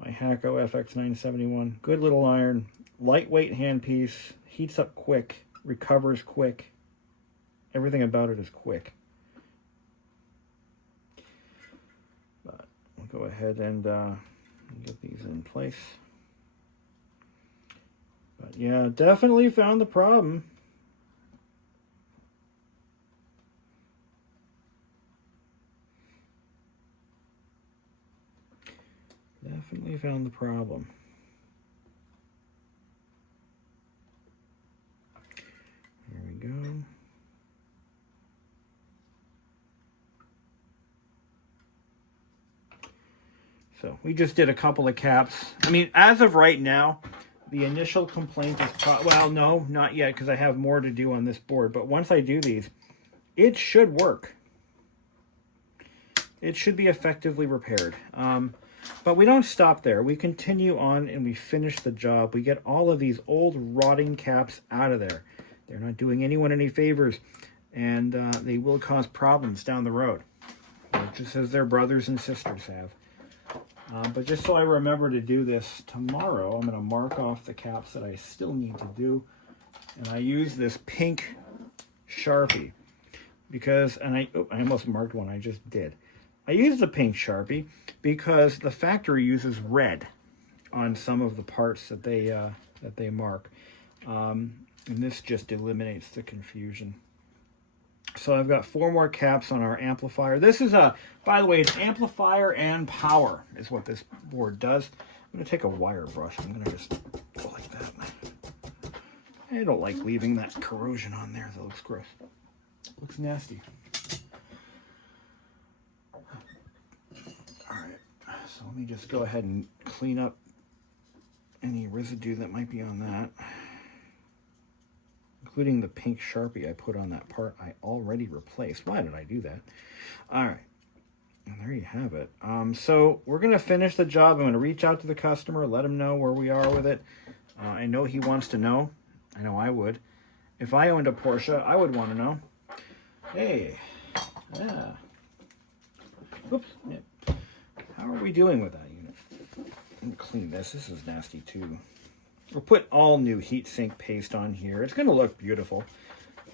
My Hacko FX971. Good little iron. Lightweight handpiece. Heats up quick. Recovers quick. Everything about it is quick. But we'll go ahead and get these in place. But yeah, definitely found the problem. Definitely found the problem. There we go. So we just did a couple of caps. I mean, as of right now, the initial complaint is, well, no, not yet, because I have more to do on this board. But once I do these, it should work. It should be effectively repaired. But we don't stop there. We continue on and we finish the job. We get all of these old rotting caps out of there. They're not doing anyone any favors, and they will cause problems down the road, just as their brothers and sisters have. But just so I remember to do this tomorrow, I'm going to mark off the caps that I still need to do. And I use this pink Sharpie because, and I almost marked one, I just did. I used the pink Sharpie because the factory uses red on some of the parts that they mark. And this just eliminates the confusion. So I've got 4 more caps on our amplifier. This is by the way, it's amplifier and power is what this board does. I'm going to take a wire brush. I'm going to just go like that. I don't like leaving that corrosion on there. That looks gross. It looks nasty. All right. So let me just go ahead and clean up any residue that might be on that, including the pink Sharpie I put on that part I already replaced. Why did I do that? All right. And there you have it. So we're going to finish the job. I'm going to reach out to the customer, let him know where we are with it. I know he wants to know. I know I would. If I owned a Porsche, I would want to know. Hey. Yeah. Oops. Yeah. How are we doing with that unit? Let me clean this. This is nasty too. We'll put all new heatsink paste on here. It's going to look beautiful.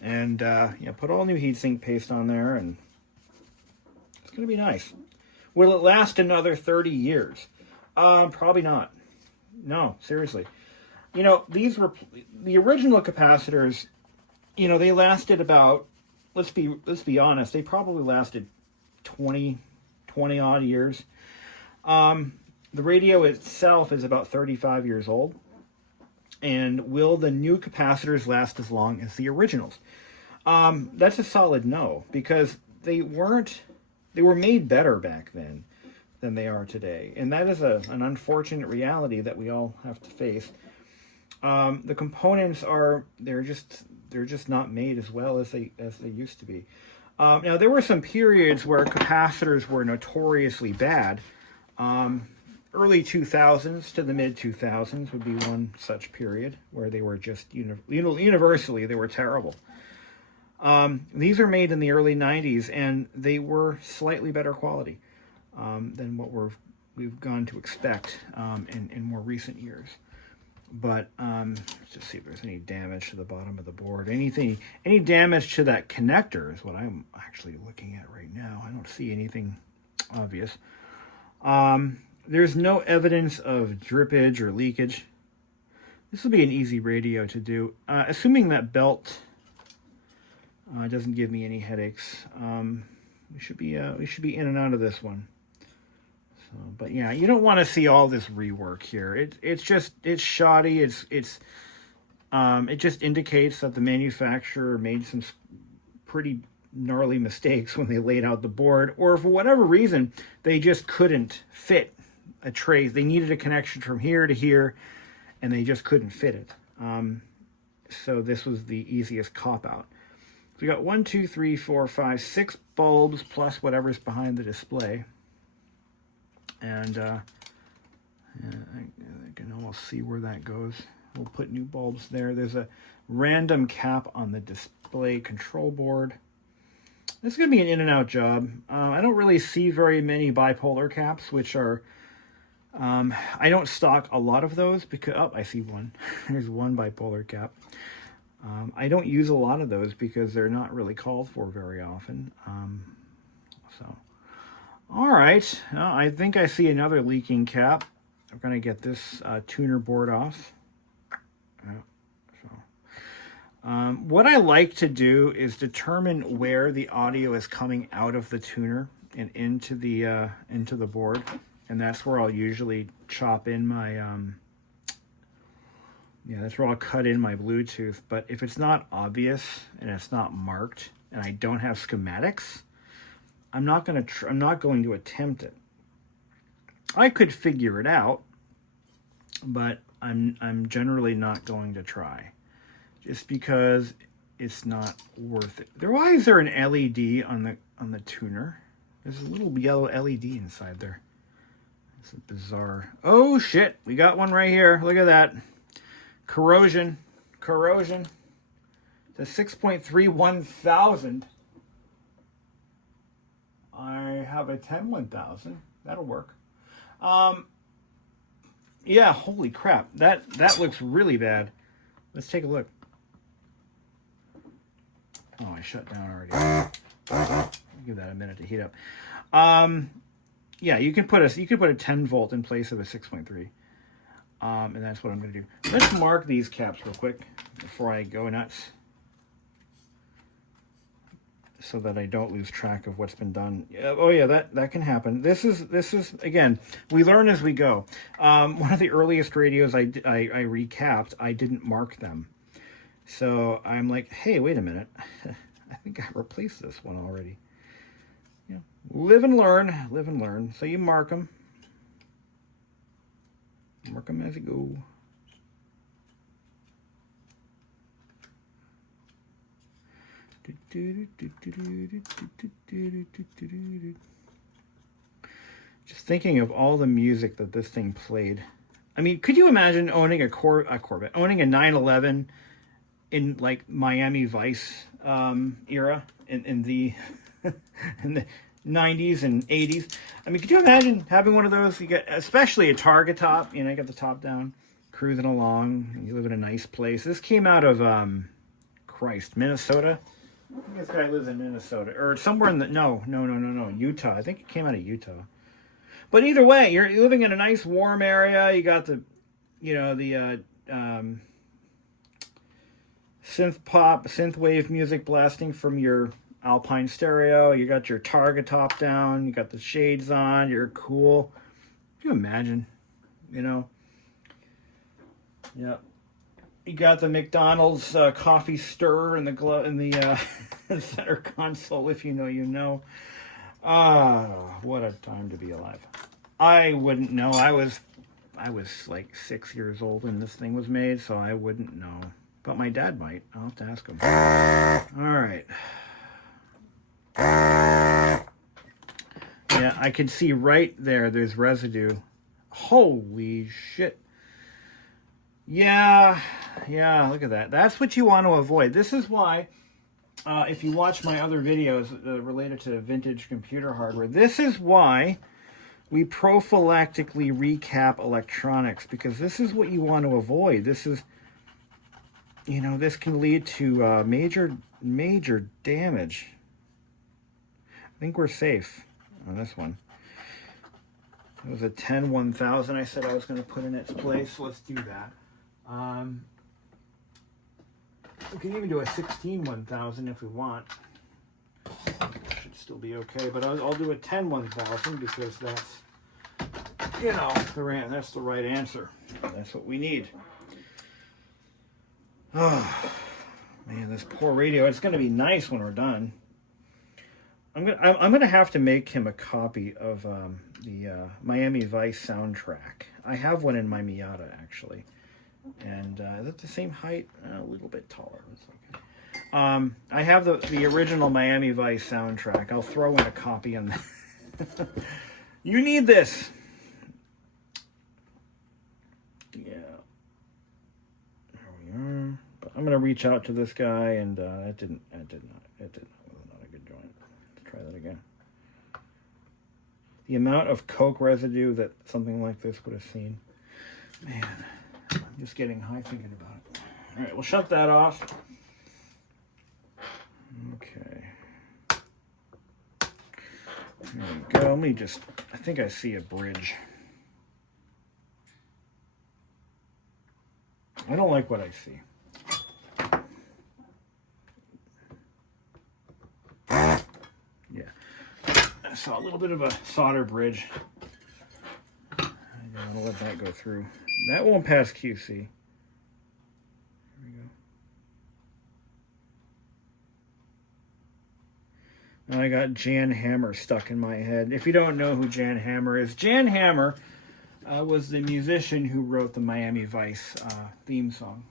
And yeah, put all new heatsink paste on there, and it's going to be nice. Will it last another 30 years? Probably not. No, seriously. You know, these were the original capacitors. You know, they lasted about, let's be honest, they probably lasted 20 odd years. The radio itself is about 35 years old. And will the new capacitors last as long as the originals? That's a solid no, because they were made better back then than they are today. And that is an unfortunate reality that we all have to face. The components they're just not made as well as they used to be. Now there were some periods where capacitors were notoriously bad. Early 2000s to the mid 2000s would be one such period where they were just universally they were terrible. These are made in the early 90s, and they were slightly better quality than what we've gone to expect in more recent years. But let's just see if there's any damage to the bottom of the board. Any damage to that connector is what I'm actually looking at right now. I don't see anything obvious. There's no evidence of drippage or leakage. This will be an easy radio to do, assuming that belt doesn't give me any headaches. We should be in and out of this one. So, but yeah, you don't want to see all this rework here. It's shoddy. It just indicates that the manufacturer made some pretty gnarly mistakes when they laid out the board, or for whatever reason they just couldn't fit a trace. They needed a connection from here to here, and they just couldn't fit it. So this was the easiest cop out. So we got 1, 2, 3, 4, 5, 6 bulbs plus whatever's behind the display, and I can almost see where that goes. We'll put new bulbs there. There's a random cap on the display control board. This is going to be an in and out job. I don't really see very many bipolar caps, which are, I don't stock a lot of those because, oh, I see one. There's one bipolar cap. I don't use a lot of those because they're not really called for very often. So, all right. I think I see another leaking cap. I'm going to get this tuner board off. What I like to do is determine where the audio is coming out of the tuner and into the board, and that's where I'll usually chop in my that's where I'll cut in my Bluetooth. But if it's not obvious and it's not marked and I don't have schematics, I'm not going to attempt it. I could figure it out, but I'm generally not going to try. Just because it's not worth it. Why is there an LED on the tuner? There's a little yellow LED inside there. It's bizarre. Oh shit, we got one right here. Look at that. Corrosion. It's a 6.31 thousand. I have a 10-1000. That'll work. Yeah, holy crap. That looks really bad. Let's take a look. Oh, I shut down already. Give that a minute to heat up. Yeah, you can put a 10 volt in place of a 6.3. And that's what I'm going to do. Let's mark these caps real quick before I go nuts, so that I don't lose track of what's been done. Oh yeah, that can happen. This is again, we learn as we go. One of the earliest radios I recapped, I didn't mark them. So I'm like, hey, wait a minute. I think I replaced this one already. Yeah. Live and learn, live and learn. So you mark them. Mark them as you go. Just thinking of all the music that this thing played. I mean, could you imagine owning a Corvette, owning a 911 in like Miami Vice era in the in the 90s and 80s? I mean, could you imagine having one of those? You get, especially a Targa top, you know, you got the top down, cruising along, and you live in a nice place. This came out of Minnesota. I think this guy lives in Minnesota or somewhere in the no, Utah. I think it came out of Utah. But either way, you're living in a nice warm area. You got the, you know, the synth wave music blasting from your Alpine stereo. You got your Targa top down. You got the shades on. You're cool. Can you imagine? You know. Yeah. You got the McDonald's coffee stirrer in the center console. If you know, you know. What a time to be alive. I wouldn't know. I was like 6 years old when this thing was made, so I wouldn't know. But my dad might. I'll have to ask him. All right. Yeah, I can see right there. There's residue. Holy shit. Yeah, look at that. That's what you want to avoid. This is why, if you watch my other videos related to vintage computer hardware, this is why we prophylactically recap electronics, because this is what you want to avoid. This is, you know, this can lead to major damage. I think we're safe on this one. It was a 10-1000 I said I was going to put in its place. Let's do that. We can even do a 16-1000 if we want. Should still be okay, but I'll do a 10-1000 because that's, you know, that's the right answer. That's what we need. Oh man, this poor radio. It's going to be nice when we're done. I'm gonna have to make him a copy of the Miami Vice soundtrack. I have one in my Miata actually. And is it the same height? A little bit taller. It's okay. I have the original Miami Vice soundtrack. I'll throw in a copy on that. You need this. Yeah. There we are. But I'm gonna reach out to this guy, and it did not was not a good joint. Let's try that again. The amount of coke residue that something like this would have seen, man. I'm just getting high thinking about it. All right, we'll shut that off. Okay. There we go. Let me just, I think I see a bridge. I don't like what I see. Yeah. I saw a little bit of a solder bridge. I'm going to let that go through. That won't pass QC. Here we go. Now I got Jan Hammer stuck in my head. If you don't know who Jan Hammer is, Jan Hammer was the musician who wrote the Miami Vice theme song.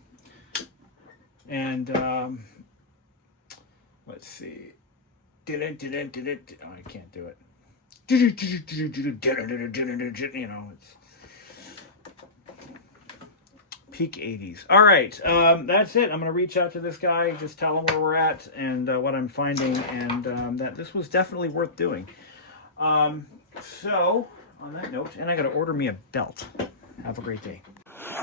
And let's see. Oh, I can't do it. You know, it's peak 80s. All right, that's it. I'm going to reach out to this guy, just tell him where we're at and what I'm finding, and that this was definitely worth doing. So, on that note, and I got to order me a belt. Have a great day.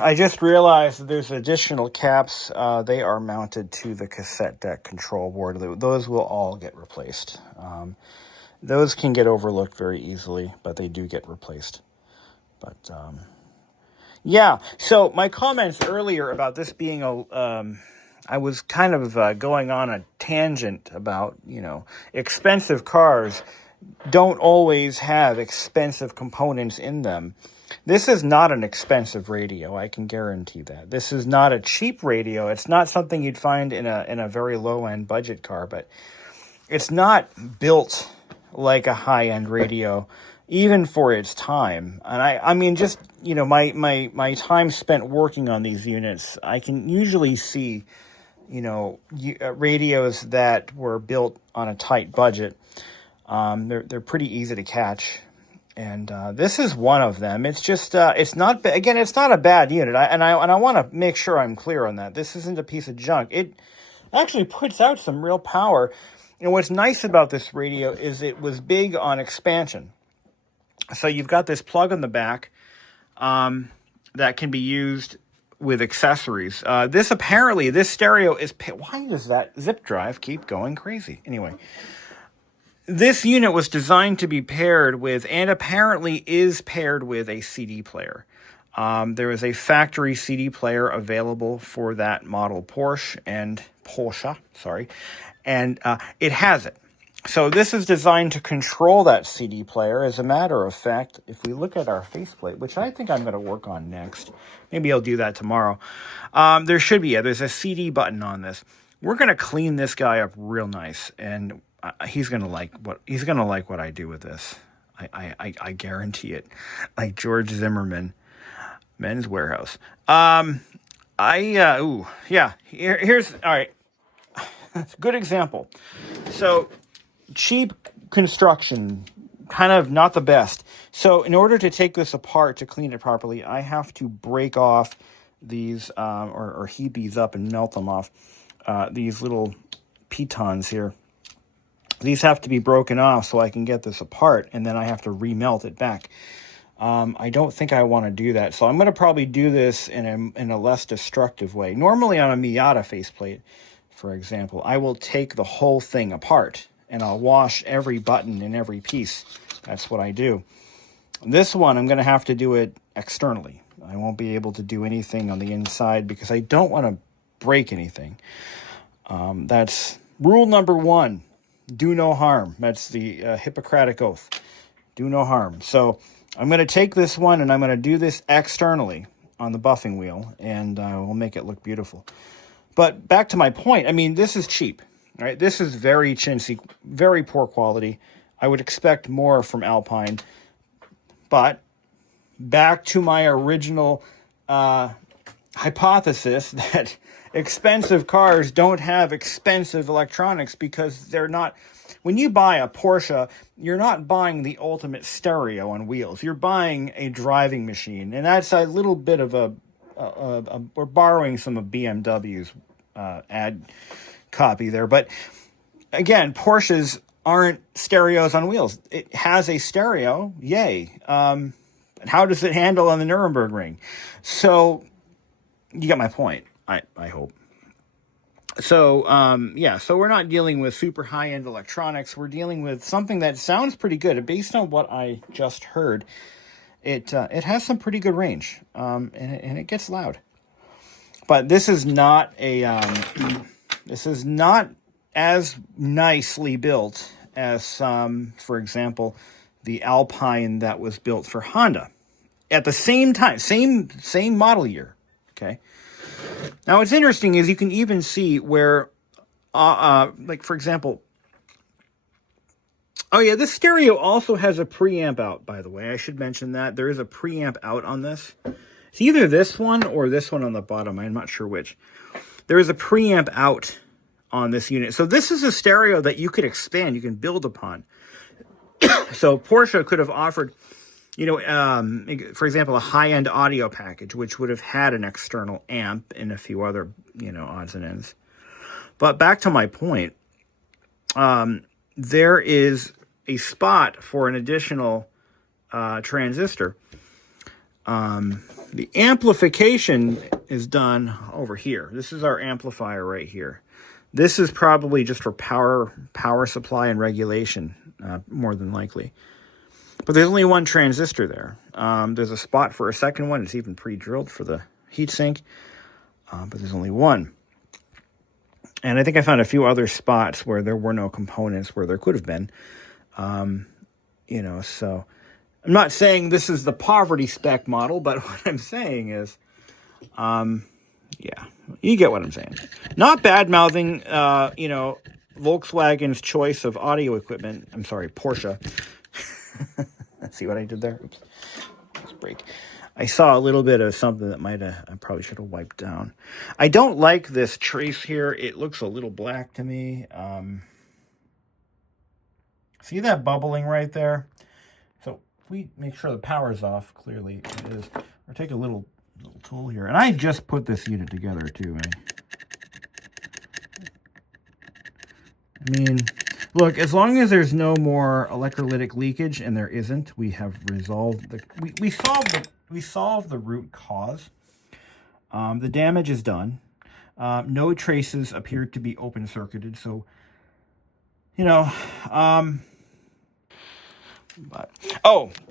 I just realized that there's additional caps. They are mounted to the cassette deck control board. Those will all get replaced. Those can get overlooked very easily, but they do get replaced. But yeah, so my comments earlier about this being I was kind of going on a tangent about, expensive cars don't always have expensive components in them. This is not an expensive radio, I can guarantee that. This is not a cheap radio. It's not something you'd find in a very low-end budget car, but it's not built like a high-end radio, even for its time. And I mean, just, my time spent working on these units, I can usually see, radios that were built on a tight budget. They're pretty easy to catch. And this is one of them. It's just, it's not a bad unit. I want to make sure I'm clear on that. This isn't a piece of junk. It actually puts out some real power. And what's nice about this radio is it was big on expansion. So you've got this plug on the back that can be used with accessories. This stereo is, why does that zip drive keep going crazy? Anyway. This unit was designed to be paired with, and apparently is paired with, a CD player. There is a factory CD player available for that model Porsche, and it has it. So this is designed to control that CD player. As a matter of fact, if we look at our faceplate, which I think I'm going to work on next, maybe I'll do that tomorrow. There's a CD button on this. We're going to clean this guy up real nice, and he's gonna like what I do with this. I guarantee it. Like George Zimmerman, Men's Warehouse. Here's all right. It's a good example. So cheap construction, kind of not the best. So in order to take this apart to clean it properly, I have to break off these or heat these up and melt them off. These little pitons here. These have to be broken off so I can get this apart, and then I have to remelt it back. I don't think I want to do that, so I'm going to probably do this in a less destructive way. Normally on a Miata faceplate, for example, I will take the whole thing apart, and I'll wash every button and every piece. That's what I do. This one, I'm going to have to do it externally. I won't be able to do anything on the inside because I don't want to break anything. That's rule number 1. Do no harm. That's the Hippocratic Oath. Do no harm. So I'm going to take this one and I'm going to do this externally on the buffing wheel, and we'll make it look beautiful. But back to my point, I mean, this is cheap, right? This is very chintzy, very poor quality. I would expect more from Alpine. But back to my original hypothesis that expensive cars don't have expensive electronics because they're not. When you buy a Porsche, you're not buying the ultimate stereo on wheels. You're buying a driving machine, and that's a little bit of we're borrowing some of BMW's ad copy there. But again, Porsches aren't stereos on wheels. It has a stereo, yay. How does it handle on the Nürburgring? So you get my point, I hope. So, so we're not dealing with super high-end electronics. We're dealing with something that sounds pretty good. Based on what I just heard, it has some pretty good range, and it gets loud. But this is not this is not as nicely built as, for example, the Alpine that was built for Honda at the same time, same model year. Okay. Now, what's interesting is you can even see where, like, for example, this stereo also has a preamp out, by the way. I should mention that. There is a preamp out on this. It's either this one or this one on the bottom. I'm not sure which. There is a preamp out on this unit. So this is a stereo that you could expand, you can build upon. So Porsche could have offered, for example, a high-end audio package, which would have had an external amp and a few other, odds and ends. But back to my point, there is a spot for an additional transistor. the amplification is done over here. This is our amplifier right here. This is probably just for power supply and regulation, more than likely. But there's only one transistor there. There's a spot for a second one. It's even pre-drilled for the heatsink, but there's only one. And I think I found a few other spots where there were no components where there could have been. You know, so I'm not saying this is the poverty spec model, but what I'm saying is, yeah, you get what I'm saying. Not bad-mouthing, you know, Volkswagen's choice of audio equipment. I'm sorry, Porsche. See what I did there? Oops. Let's break. I saw a little bit of something that I probably should have wiped down. I don't like this trace here. It looks a little black to me. See that bubbling right there? So if we make sure the power's off, clearly it is. Or take a little tool here. And I just put this unit together too, man. I mean, look, as long as there's no more electrolytic leakage, and there isn't, we have resolved the we solved the root cause. The damage is done. No traces appear to be open circuited, so you know. But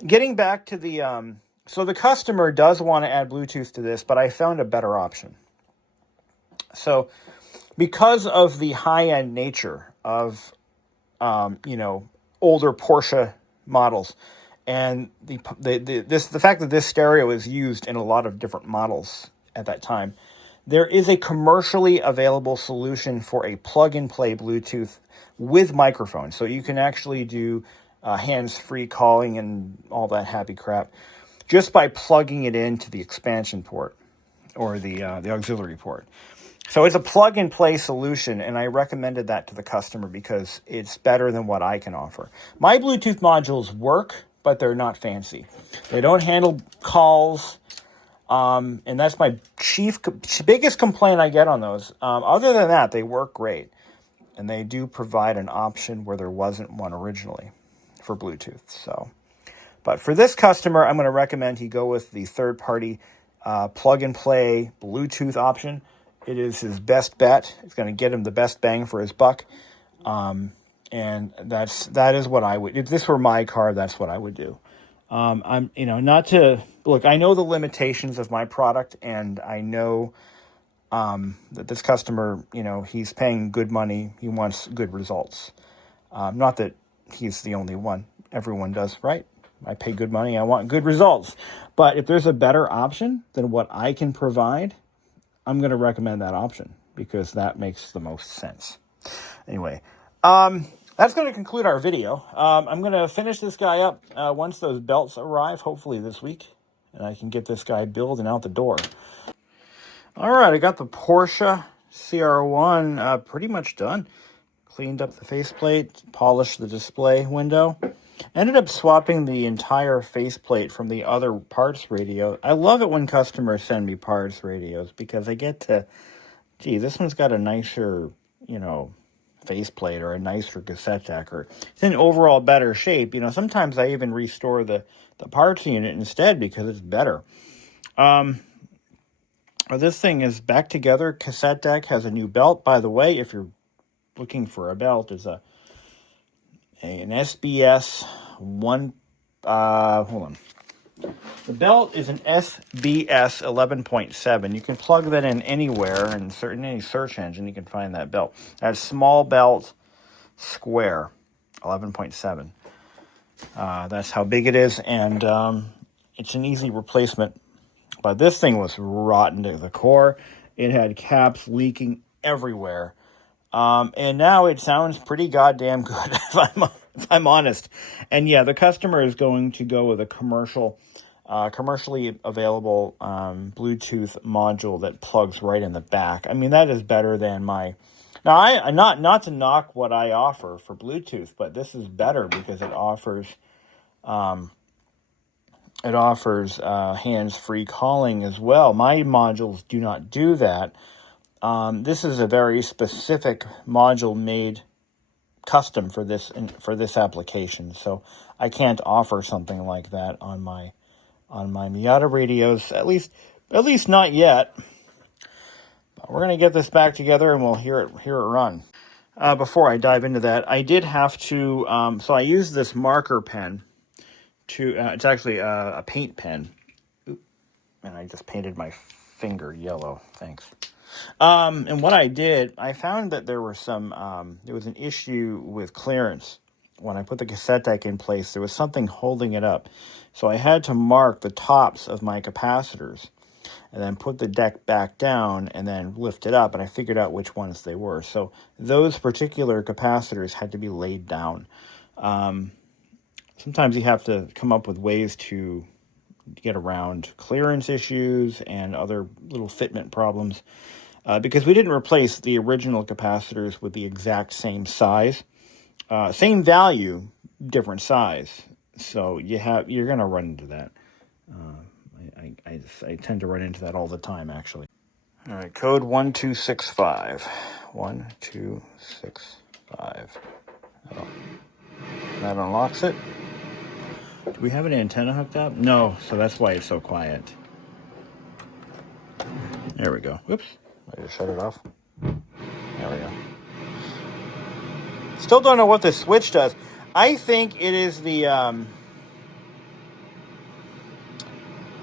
getting back to the so the customer does want to add Bluetooth to this, but I found a better option. So because of the high-end nature of you know, older Porsche models, and the fact that this stereo is used in a lot of different models at that time, there is a commercially available solution for a plug-and-play Bluetooth with microphone. So you can actually do hands-free calling and all that happy crap just by plugging it into the expansion port or the auxiliary port. So it's a plug-and-play solution, and I recommended that to the customer because it's better than what I can offer. My Bluetooth modules work, but they're not fancy. They don't handle calls, and that's my biggest complaint I get on those. Other than that, they work great, and they do provide an option where there wasn't one originally for Bluetooth. So, but for this customer, I'm going to recommend he go with the third-party plug-and-play Bluetooth option. It is his best bet. It's going to get him the best bang for his buck. And that is what I would, if this were my car, that's what I would do. I'm, you know, not to look, I know the limitations of my product, and I know, that this customer, you know, he's paying good money. He wants good results. Not that he's the only one. Everyone does, right? I pay good money. I want good results. But if there's a better option than what I can provide, I'm going to recommend that option because that makes the most sense. Anyway, that's going to conclude our video. I'm going to finish this guy up once those belts arrive, hopefully this week, and I can get this guy built and out the door. All right, I got the Porsche CR-1 pretty much done. Cleaned up the faceplate, polished the display window. Ended up swapping the entire faceplate from the other parts radio. I love it when customers send me parts radios because I get to, gee, this one's got a nicer, you know, faceplate or a nicer cassette deck, or it's in overall better shape. You know, sometimes I even restore the parts unit instead because it's better. This thing is back together. Cassette deck has a new belt. By the way, if you're looking for a belt, is an SBS 1, hold on. The belt is an SBS 11.7. You can plug that in anywhere, in any search engine, you can find that belt. That's small belt, square, 11.7. That's how big it is, and it's an easy replacement. But this thing was rotten to the core. It had caps leaking everywhere. And now it sounds pretty goddamn good, if I'm honest. And yeah, the customer is going to go with a commercially available Bluetooth module that plugs right in the back. I mean, that is better than my. Now, I not to knock what I offer for Bluetooth, but this is better because it offers hands-free calling as well. My modules do not do that. This is a very specific module made custom for this application, so I can't offer something like that on my on my Miata radios, at least not yet. But we're going to get this back together and we'll hear it run. Before I dive into that, I did have to, so I used this marker pen to, it's actually a paint pen. Oop, and I just painted my finger yellow. Thanks. And what I did, I found that there was an issue with clearance. When I put the cassette deck in place, there was something holding it up. So I had to mark the tops of my capacitors and then put the deck back down and then lift it up, and I figured out which ones they were. So those particular capacitors had to be laid down. Sometimes you have to come up with ways to get around clearance issues and other little fitment problems, because we didn't replace the original capacitors with the exact same size. Same value, different size. So you're going to run into that. I tend to run into that all the time, actually. All right, code 1265. 1265. Oh, that unlocks it. Do we have an antenna hooked up? No, so that's why it's so quiet. There we go. Whoops. I just shut it off. There we go. Still don't know what this switch does. I think it is the...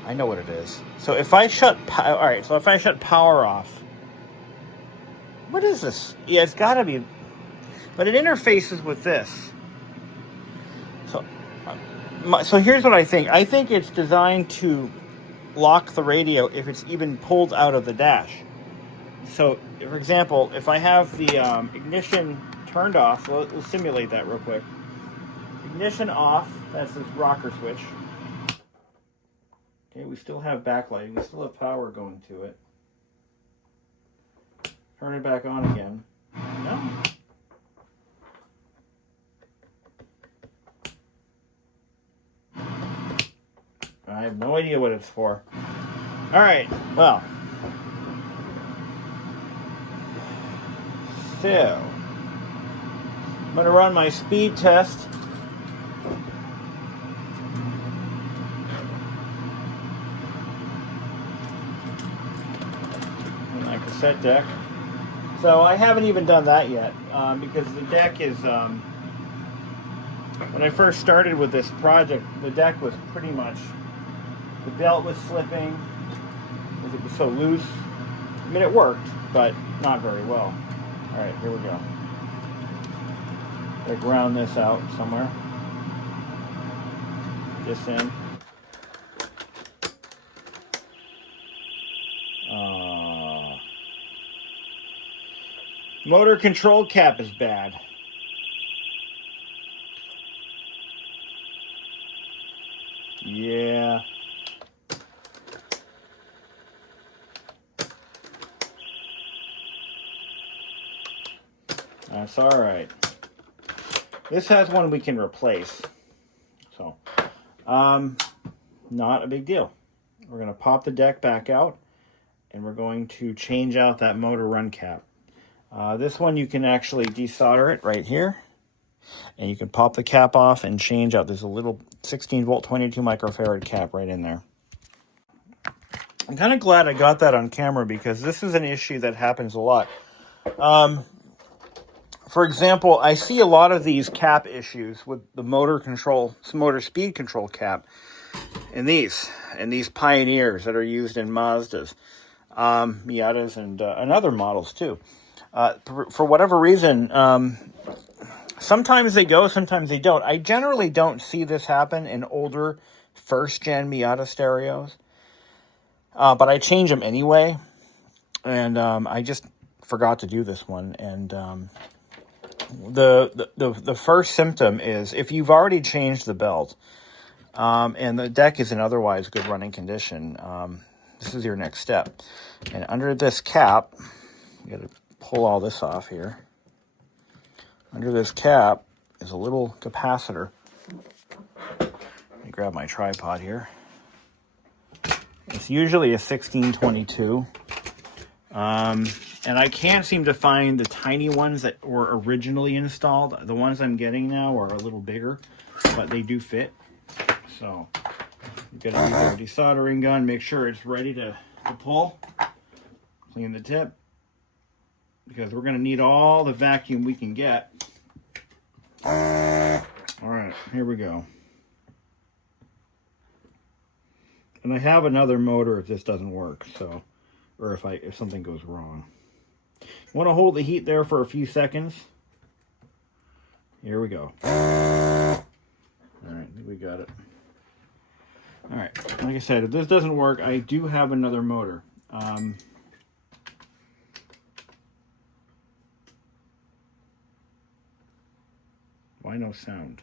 I know what it is. So if I shut... Alright, so if I shut power off... What is this? Yeah, it's got to be... But it interfaces with this. So here's what I think. I think it's designed to lock the radio if it's even pulled out of the dash. So, for example, if I have the ignition turned off... So let's simulate that real quick. Ignition off. That's this rocker switch. Okay, we still have backlighting. We still have power going to it. Turn it back on again. No. I have no idea what it's for. All right, well. So, I'm going to run my speed test. Cassette deck. So I haven't even done that yet, because the deck is, when I first started with this project, the deck was pretty much, the belt was slipping, because it was so loose. I mean, it worked, but not very well. All right, here we go. Gotta ground this out somewhere. This in. Motor control cap is bad. Yeah. That's all right. This has one we can replace. So, not a big deal. We're going to pop the deck back out, and we're going to change out that motor run cap. This one you can actually desolder it right here, and you can pop the cap off and change out. There's a little 16 volt 22 microfarad cap right in there. I'm kind of glad I got that on camera, because this is an issue that happens a lot. For example, I see a lot of these cap issues with the motor speed control cap in these Pioneers that are used in Mazdas, Miatas, and other models too. For whatever reason, sometimes they go, sometimes they don't. I generally don't see this happen in older first-gen Miata stereos, but I change them anyway, and I just forgot to do this one. And the first symptom is, if you've already changed the belt, and the deck is in otherwise good running condition, this is your next step. And under this cap, you got to pull all this off here. Under this cap is a little capacitor. Let me grab my tripod here. It's usually a 1622. And I can't seem to find the tiny ones that were originally installed. The ones I'm getting now are a little bigger, but they do fit. So You're going to use our desoldering gun. Make sure it's ready to pull. Clean the tip, because we're going to need all the vacuum we can get. All right, here we go. And I have another motor if this doesn't work, so, or if something goes wrong. You want to hold the heat there for a few seconds. Here we go. All right, I think we got it. All right, like I said, if this doesn't work, I do have another motor. Why no sound?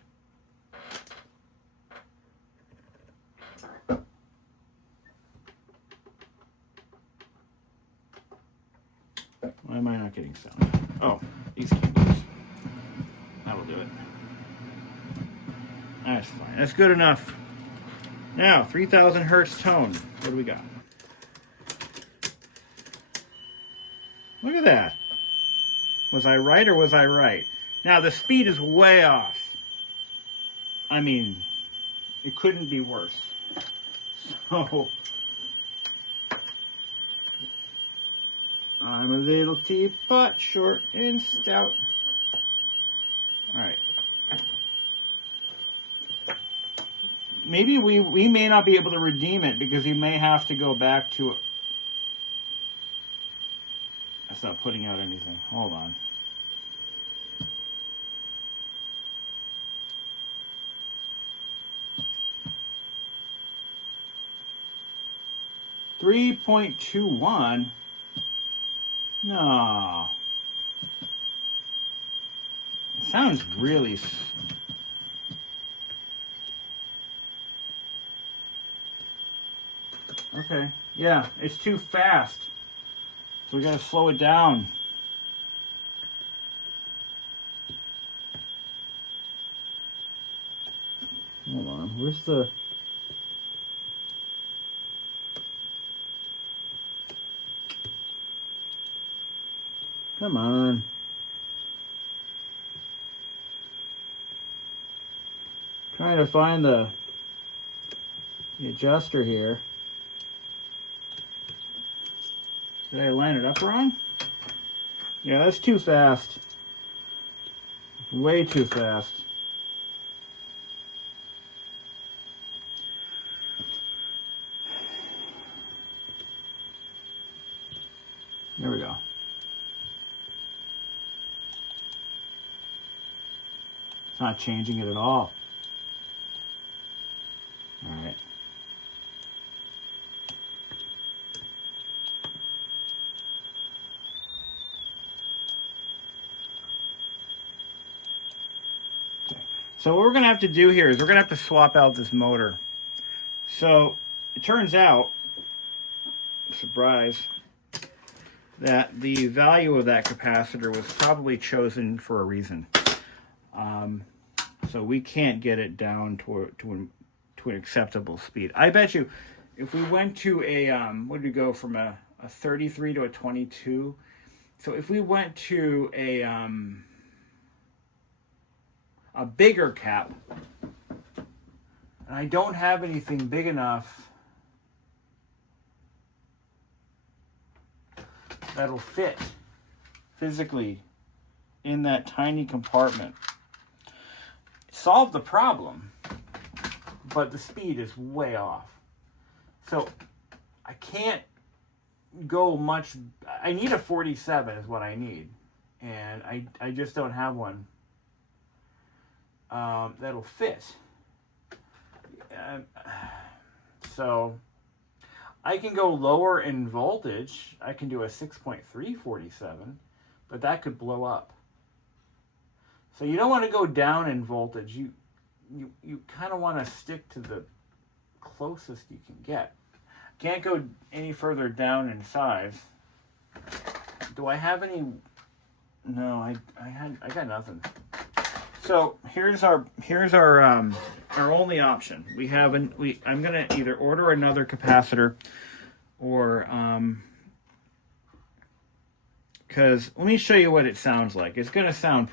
Why am I not getting sound? Oh, these cables. That'll do it. That's fine. That's good enough. Now, 3,000 hertz tone. What do we got? Look at that. Was I right or was I right? Now, the speed is way off. I mean, it couldn't be worse. So, I'm a little teapot, short and stout. All right. Maybe we may not be able to redeem it because we may have to go back to it. That's not putting out anything. Hold on. $3.21. No. It sounds really... Okay, yeah, it's too fast. So we gotta slow it down. Hold on, where's the... Come on. Trying to find the adjuster here. Did I line it up wrong? Yeah, that's too fast. Way too fast. There we go. It's not changing it at all. All right. So what we're going to have to do here is we're going to have to swap out this motor. So it turns out, surprise, that the value of that capacitor was probably chosen for a reason. So we can't get it down to an acceptable speed. I bet you if we went to a, what did we go from a 33 to a 22? So if we went to a bigger cap, and I don't have anything big enough that'll fit physically in that tiny compartment. Solve the problem, but the speed is way off. So I can't go much. I need a 47 is what I need, and I just don't have one that'll fit. So I can go lower in voltage. I can do a 6.3 47, but that could blow up. So you don't want to go down in voltage. You kind of want to stick to the closest you can get. Can't go any further down in size. Do I have any? No, I got nothing. So here's our only option. I'm gonna either order another capacitor, or because let me show you what it sounds like. It's gonna sound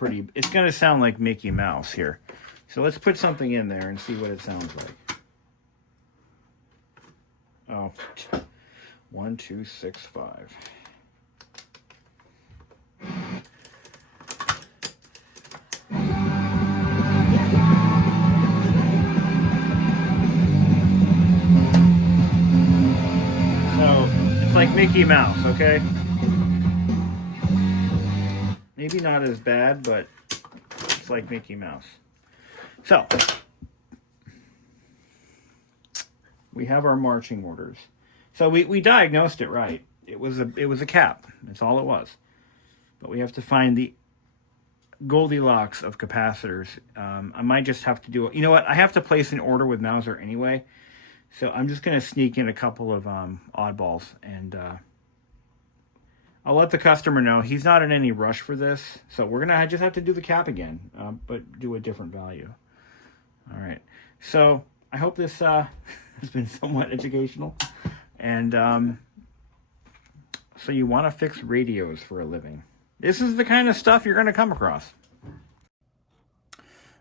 like Mickey Mouse here. So let's put something in there and see what it sounds like. Oh, 1265. So it's like Mickey Mouse, okay? Maybe not as bad, but it's like Mickey Mouse. So we have our marching orders. So we diagnosed it right. It was a cap. That's all it was. But we have to find the Goldilocks of capacitors. I might just have to do it. You know what? I have to place an order with Mauser anyway. So I'm just going to sneak in a couple of oddballs, and I'll let the customer know he's not in any rush for this. So we're going to just have to do the cap again, but do a different value. All right. So I hope this has been somewhat educational. And so you want to fix radios for a living. This is the kind of stuff you're going to come across.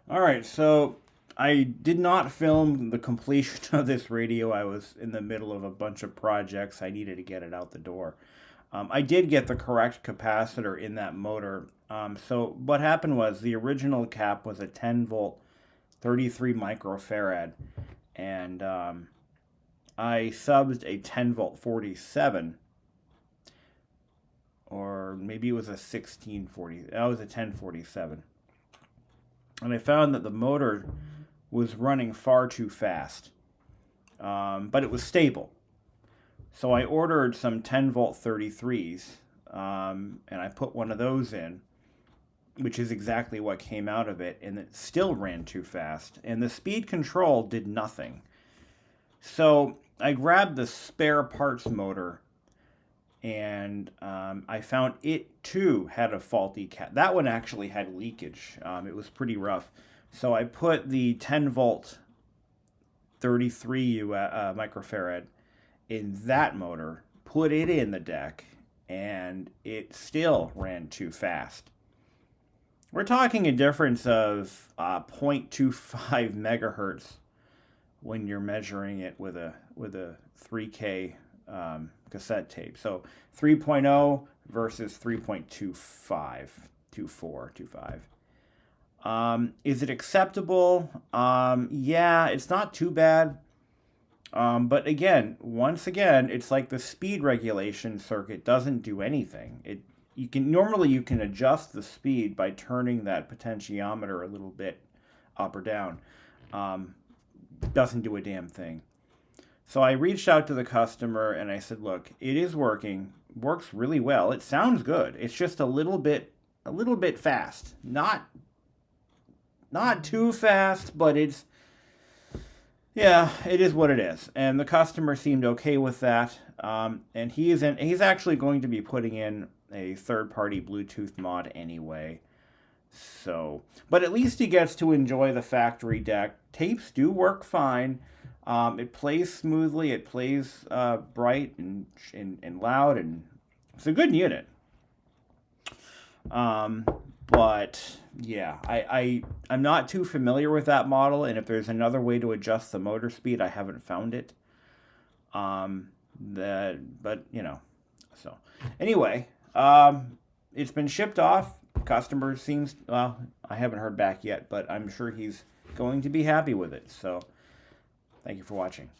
All right, so I did not film the completion of this radio. I was in the middle of a bunch of projects. I needed to get it out the door. I did get the correct capacitor in that motor. So what happened was the original cap was a 10 volt, 33 microfarad. And I subbed a 10 volt 47. Or maybe it was a 1640. That was a 1047. And I found that the motor was running far too fast. But it was stable. So I ordered some 10 volt 33s. And I put one of those in, which is exactly what came out of it. And it still ran too fast. And the speed control did nothing. So I grabbed the spare parts motor, and I found it too had a faulty cap. That one actually had leakage. It was pretty rough. So I put the 10 volt 33 microfarad in that motor, put it in the deck, and it still ran too fast. We're talking a difference of 0.25 megahertz when you're measuring it with a 3K cassette tape. So 3.0 versus 3.25, 25. Is it acceptable? Yeah, it's not too bad. But again, once again, it's like the speed regulation circuit doesn't do anything. You can adjust the speed by turning that potentiometer a little bit up or down. Doesn't do a damn thing. So I reached out to the customer and I said, look, it is working, works really well. It sounds good. It's just a little bit fast. Not too fast, but it is what it is. And the customer seemed okay with that. And he's actually going to be putting in a third-party Bluetooth mod anyway. So, but at least he gets to enjoy the factory deck. Tapes do work fine. It plays smoothly. It plays bright and loud, and it's a good unit. But yeah, I'm not too familiar with that model, and if there's another way to adjust the motor speed, I haven't found it. But you know, so anyway, it's been shipped off. Customer seems, well, I haven't heard back yet, but I'm sure he's going to be happy with it. So thank you for watching.